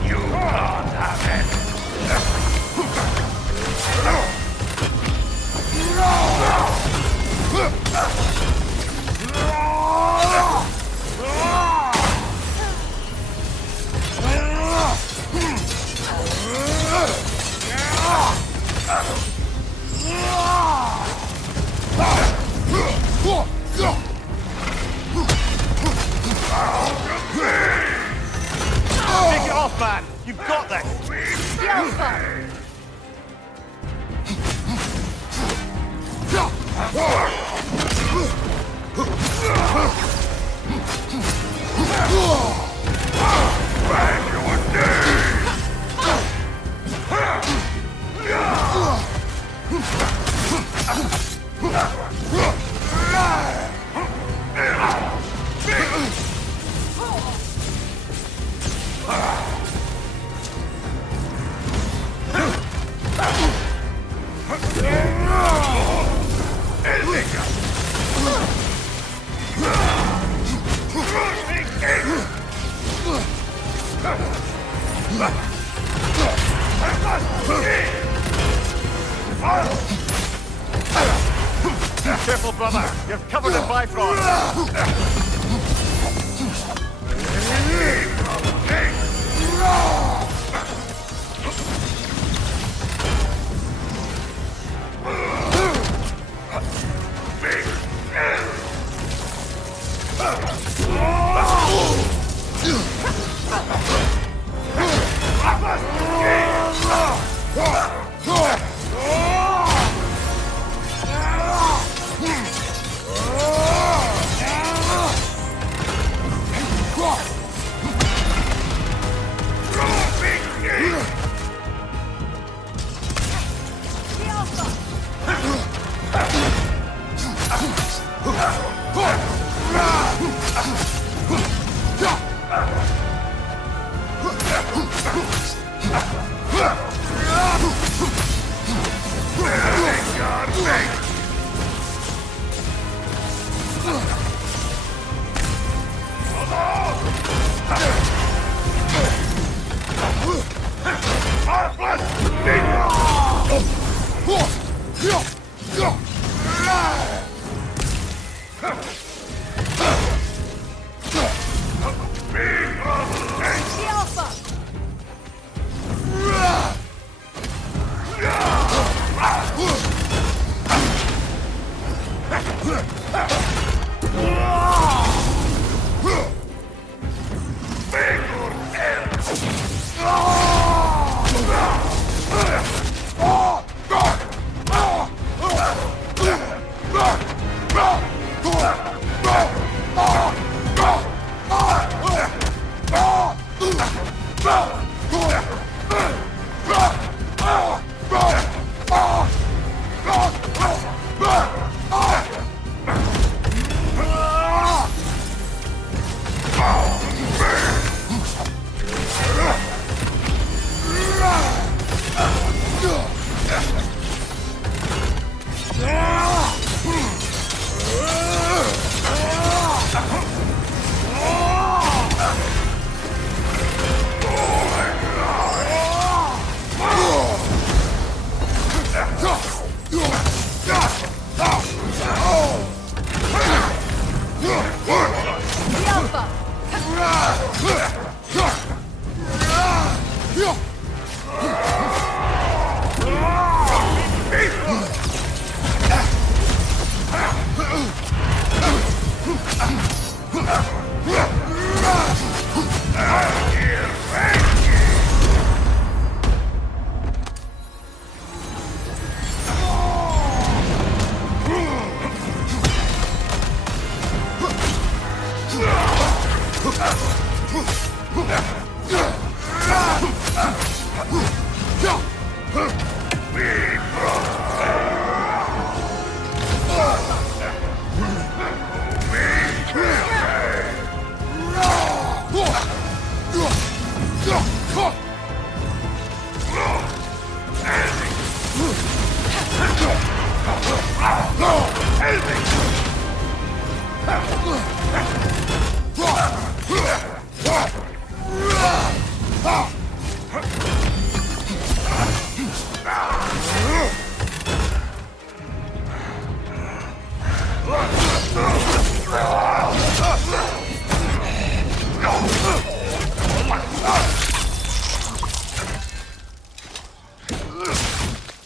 You can't have it! Careful, brother. You're covered in bifrost.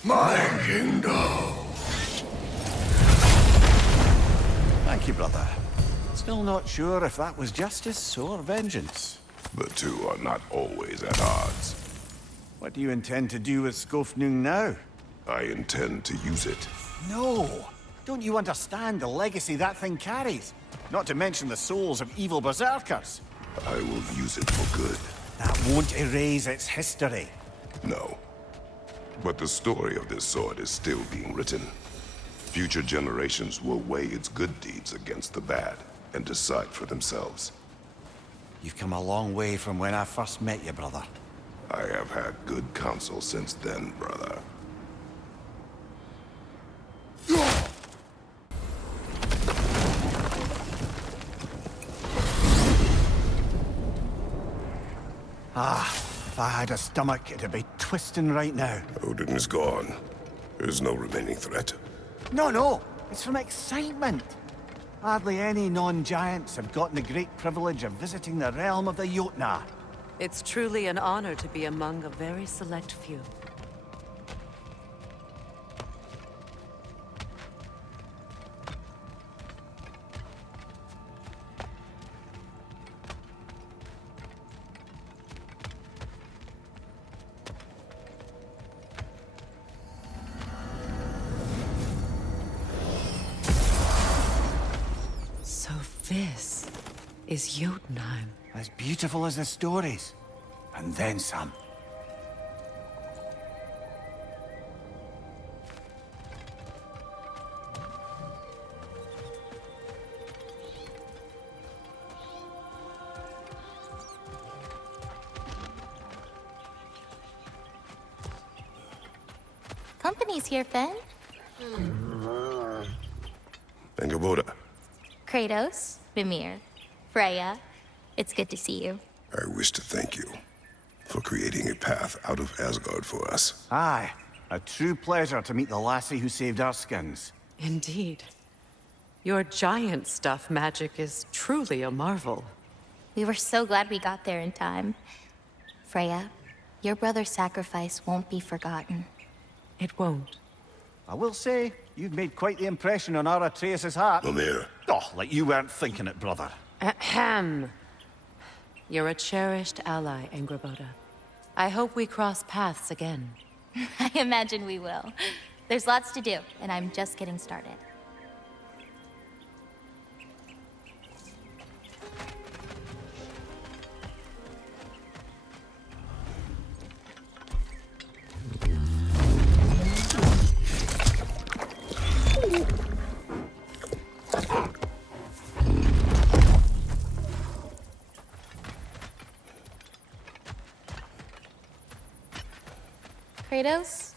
My kingdom. Thank you, brother. Still not sure if that was justice or vengeance. The two are not always at odds. What do you intend to do with Skofnung now? I intend to use it. No! Don't you understand the legacy that thing carries? Not to mention the souls of evil berserkers. I will use it for good. That won't erase its history. No. But the story of this sword is still being written. Future generations will weigh its good deeds against the bad and decide for themselves. You've come a long way from when I first met you, brother. I have had good counsel since then, brother. If I had a stomach, it'd be twisting right now. Odin is gone. There's no remaining threat. No, it's from excitement. Hardly any non-giants have gotten the great privilege of visiting the realm of the Jotnar. It's truly an honor to be among a very select few. So this is Jotunheim. As beautiful as the stories. And then some. Company's here, Finn. Angerboda. Kratos, Mimir, Freya. It's good to see you. I wish to thank you for creating a path out of Asgard for us. Aye, a true pleasure to meet the lassie who saved our skins. Indeed. Your giant stuff magic is truly a marvel. We were so glad we got there in time. Freya, your brother's sacrifice won't be forgotten. It won't. I will say, you've made quite the impression on our Atreus' heart. Mimir. Oh, like you weren't thinking it, brother. Ahem. You're a cherished ally, Angerboda. I hope we cross paths again. I imagine we will. There's lots to do, and I'm just getting started. Kratos,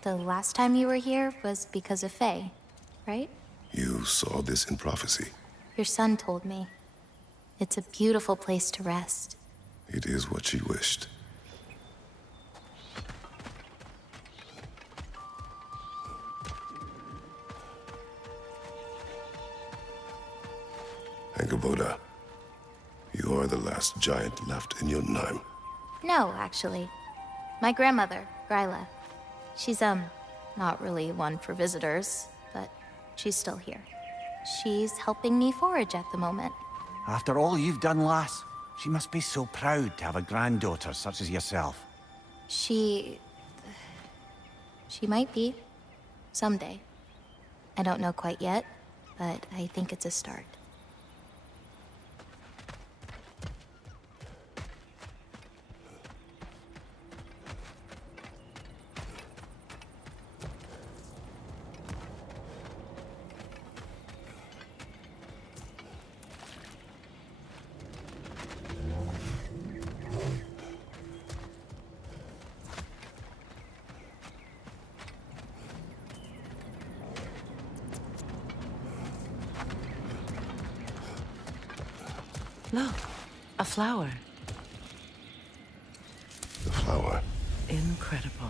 the last time you were here was because of Faye, right? You saw this in prophecy. Your son told me. It's a beautiful place to rest. It is what she wished. Angerboda, you are the last giant left in Jotunheim. No, actually. My grandmother, Gryla. She's, not really one for visitors, but she's still here. She's helping me forage at the moment. After all you've done, lass, she must be so proud to have a granddaughter such as yourself. She might be. Someday. I don't know quite yet, but I think it's a start. Look, a flower. The flower. Incredible.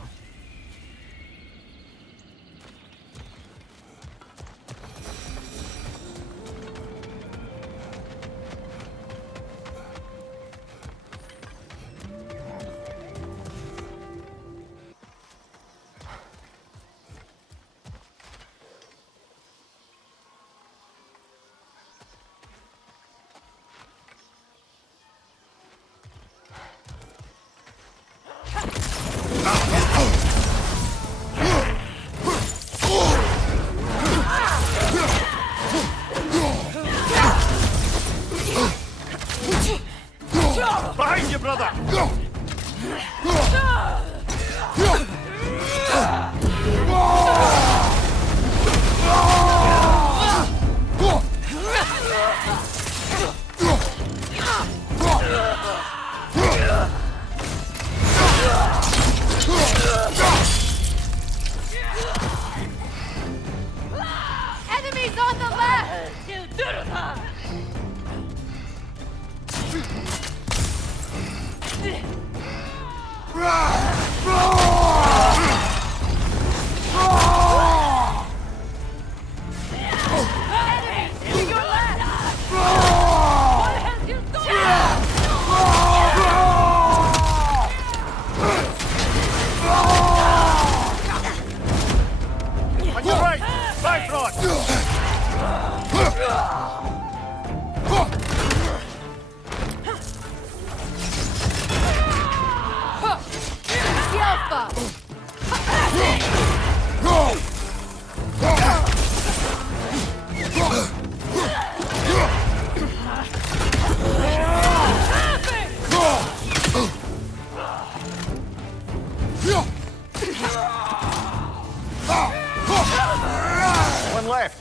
you, brother! Enemies on the left! On your right! Bifrost! One left.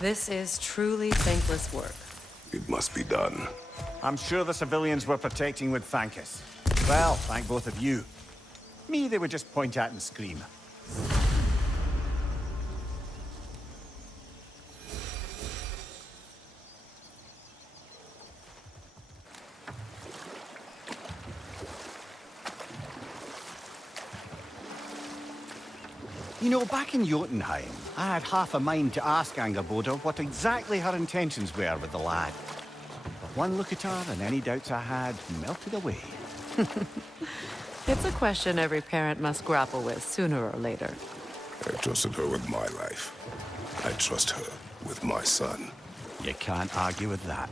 This is truly thankless work. It must be done. I'm sure the civilians we're protecting would thank us. Well, thank both of you. Me, they would just point at and scream. You know, back in Jotunheim, I had half a mind to ask Angerboda what exactly her intentions were with the lad. But one look at her and any doubts I had melted away. It's a question every parent must grapple with sooner or later. I trusted her with my life. I trust her with my son. You can't argue with that.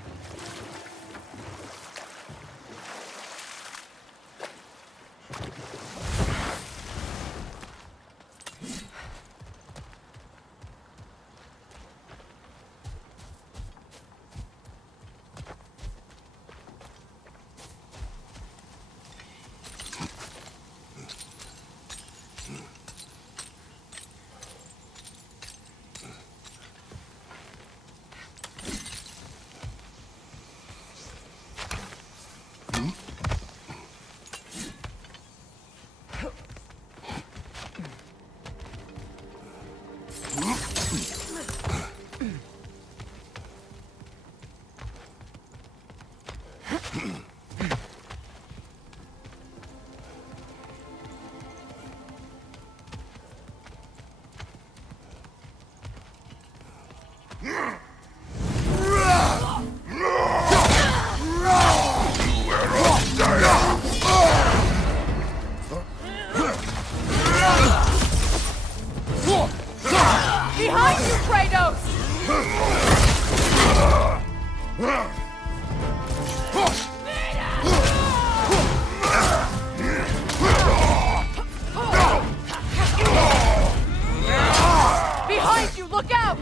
Behind you, Kratos! Behind you, look out!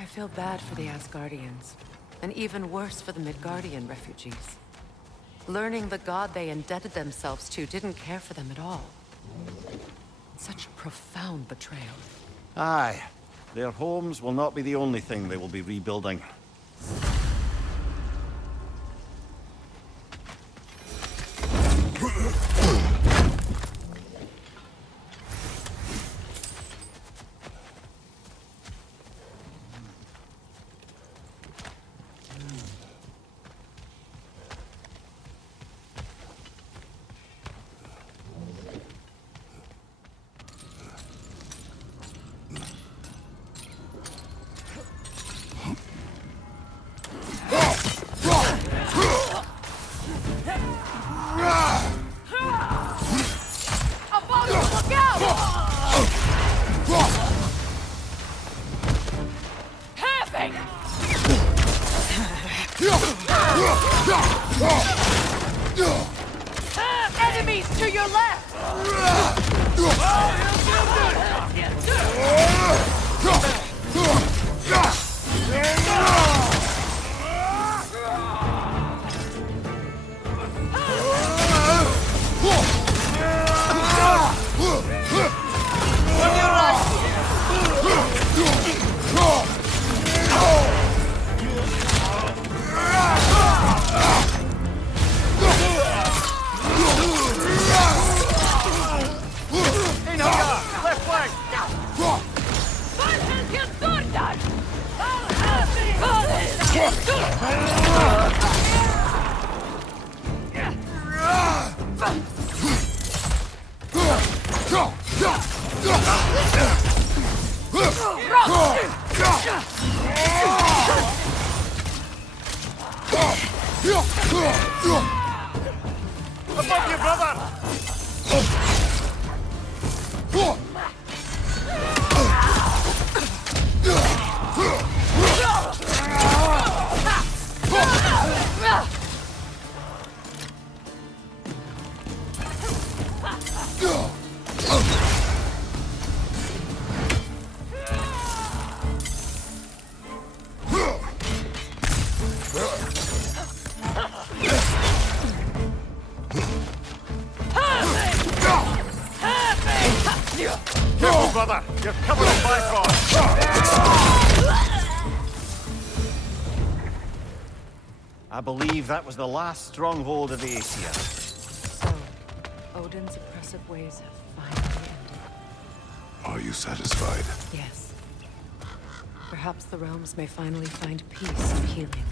I feel bad for the Asgardians, and even worse for the Midgardian refugees. Learning the god they indebted themselves to didn't care for them at all. Such a profound betrayal. Aye. Their homes will not be the only thing they will be rebuilding. Enemies to your left! Above you, brother! Careful, brother! You're covered in Bifrost! I believe that was the last stronghold of the Aesir. So, Odin's oppressive ways have finally ended. Are you satisfied? Yes. Perhaps the realms may finally find peace and healing.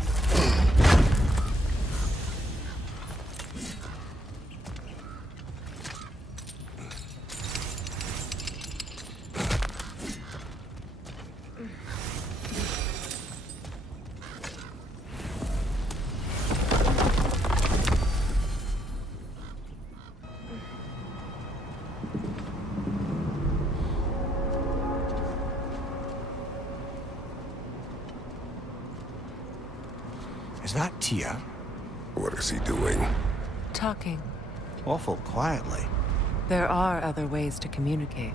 Is that Tia? What is he doing? Talking. Awful quietly. There are other ways to communicate.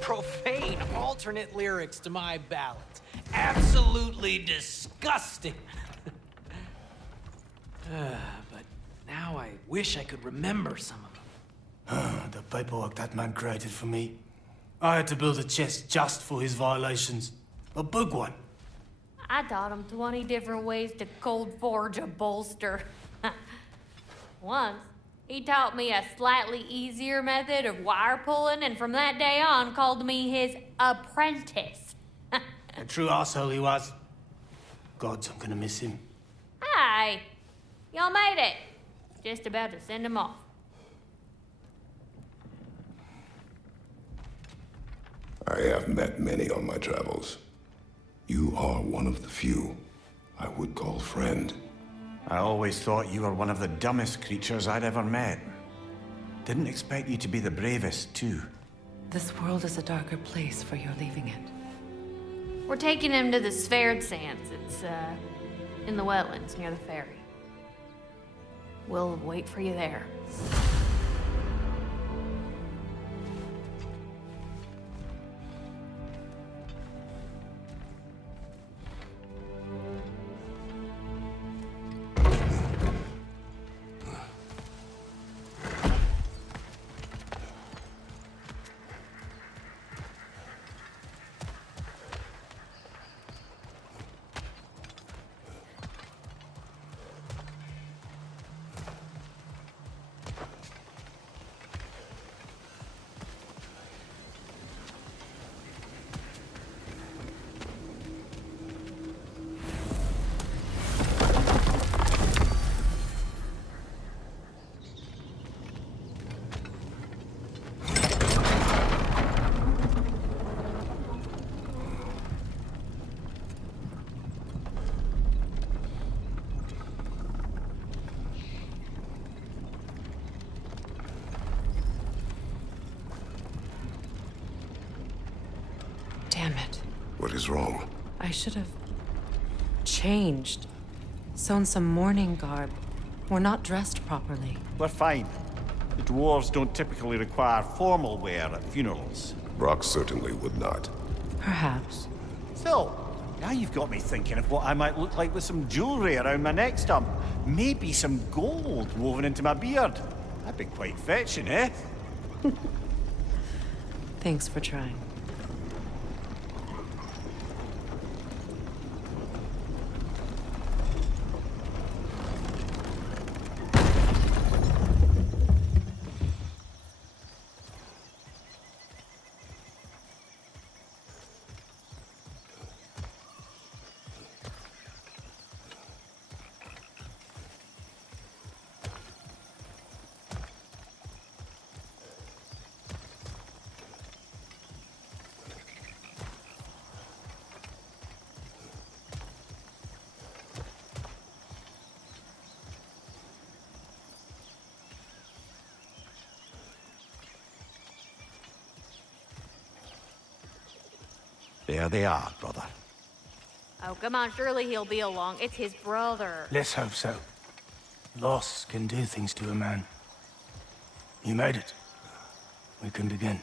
Profane alternate lyrics to my ballads. Absolutely disgusting. But now I wish I could remember some of them. The paperwork that man created for me. I had to build a chest just for his violations. A big one. I taught him 20 different ways to cold forge a bolster. Once, he taught me a slightly easier method of wire pulling, and from that day on called me his apprentice. A true arsehole he was. Gods, I'm gonna miss him. Hi! Y'all made it. Just about to send him off. I have met many on my travels. You are one of the few I would call friend. I always thought you were one of the dumbest creatures I'd ever met. Didn't expect you to be the bravest, too. This world is a darker place for your leaving it. We're taking him to the Sverd Sands. It's, in the wetlands near the ferry. We'll wait for you there. Damn it. What is wrong? I should have changed. Sewn some mourning garb. We're not dressed properly. We're fine. The dwarves don't typically require formal wear at funerals. Brock certainly would not. Perhaps. Still, now you've got me thinking of what I might look like with some jewelry around my neck stump. Maybe some gold woven into my beard. That'd be quite fetching, eh? Thanks for trying. There they are, brother. Oh, come on, surely he'll be along. It's his brother. Let's hope so. Loss can do things to a man. You made it. We can begin.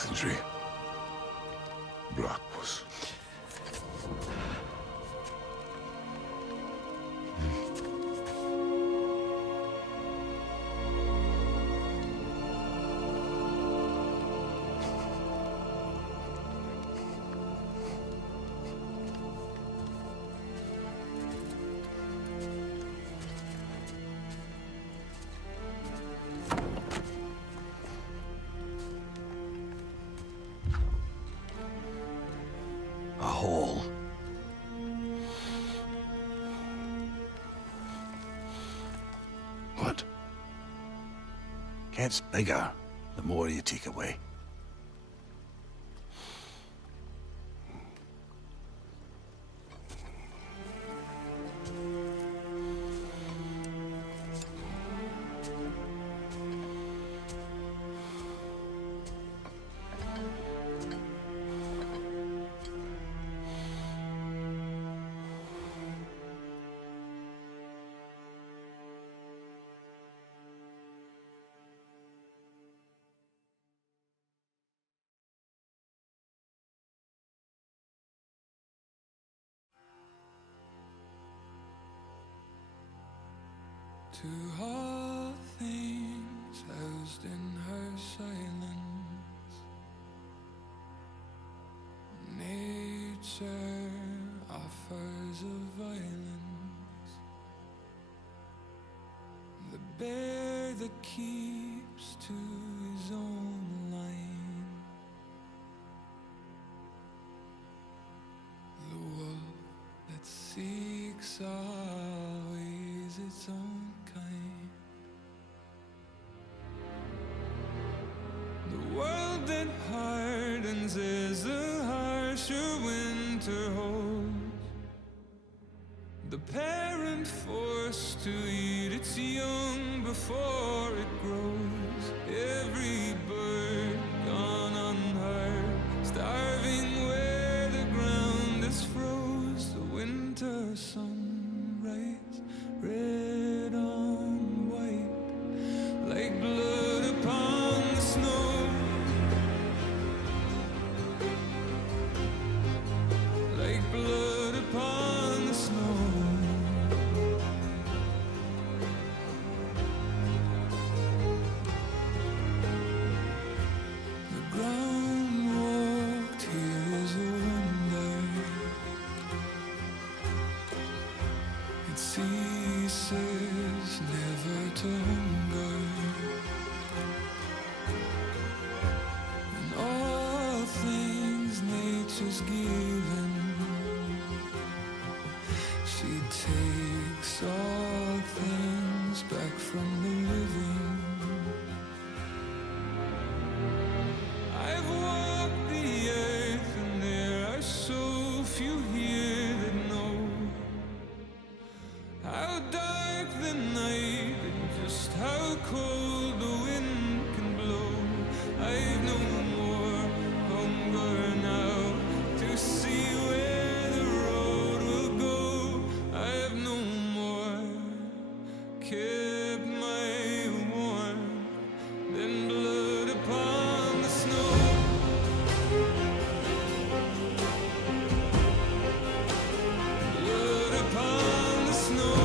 Sindri. Brock was... A hole. What? Gets bigger the more you take away. To all things housed in her silence, nature offers a violence, the bear that keeps to his own line, the wolf that seeks always its own kind. The world that hardens as the harsher winter holds, the parent forced to eat its young before it grows, every bird gone unheard, starving where the ground is froze, the winter sunrise, red on white, like blood upon the snow, like blood upon the snow. The ground walked here is a wonder, it ceases never to hunger, and all things nature's given, she takes all things back from the living. I've walked the earth and there are so few here that know how dark the night and just how cold the wind can blow. I've no more hunger now to see where the road will go. I've no more kept my warmth than blood upon the snow. Blood upon the snow.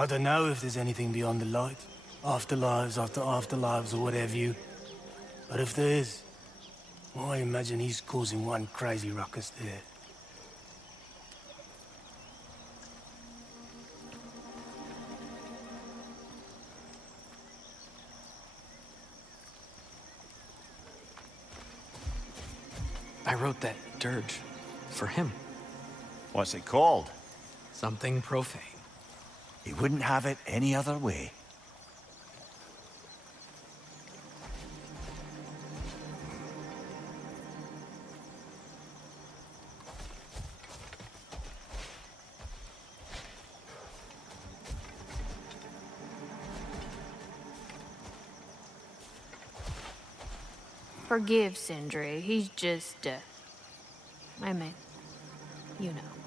I don't know if there's anything beyond the light. Afterlives after afterlives or whatever you... But if there is, well, I imagine he's causing one crazy ruckus there. I wrote that dirge for him. What's it called? Something profane. He wouldn't have it any other way. Forgive Sindri. He's just, I mean, you know.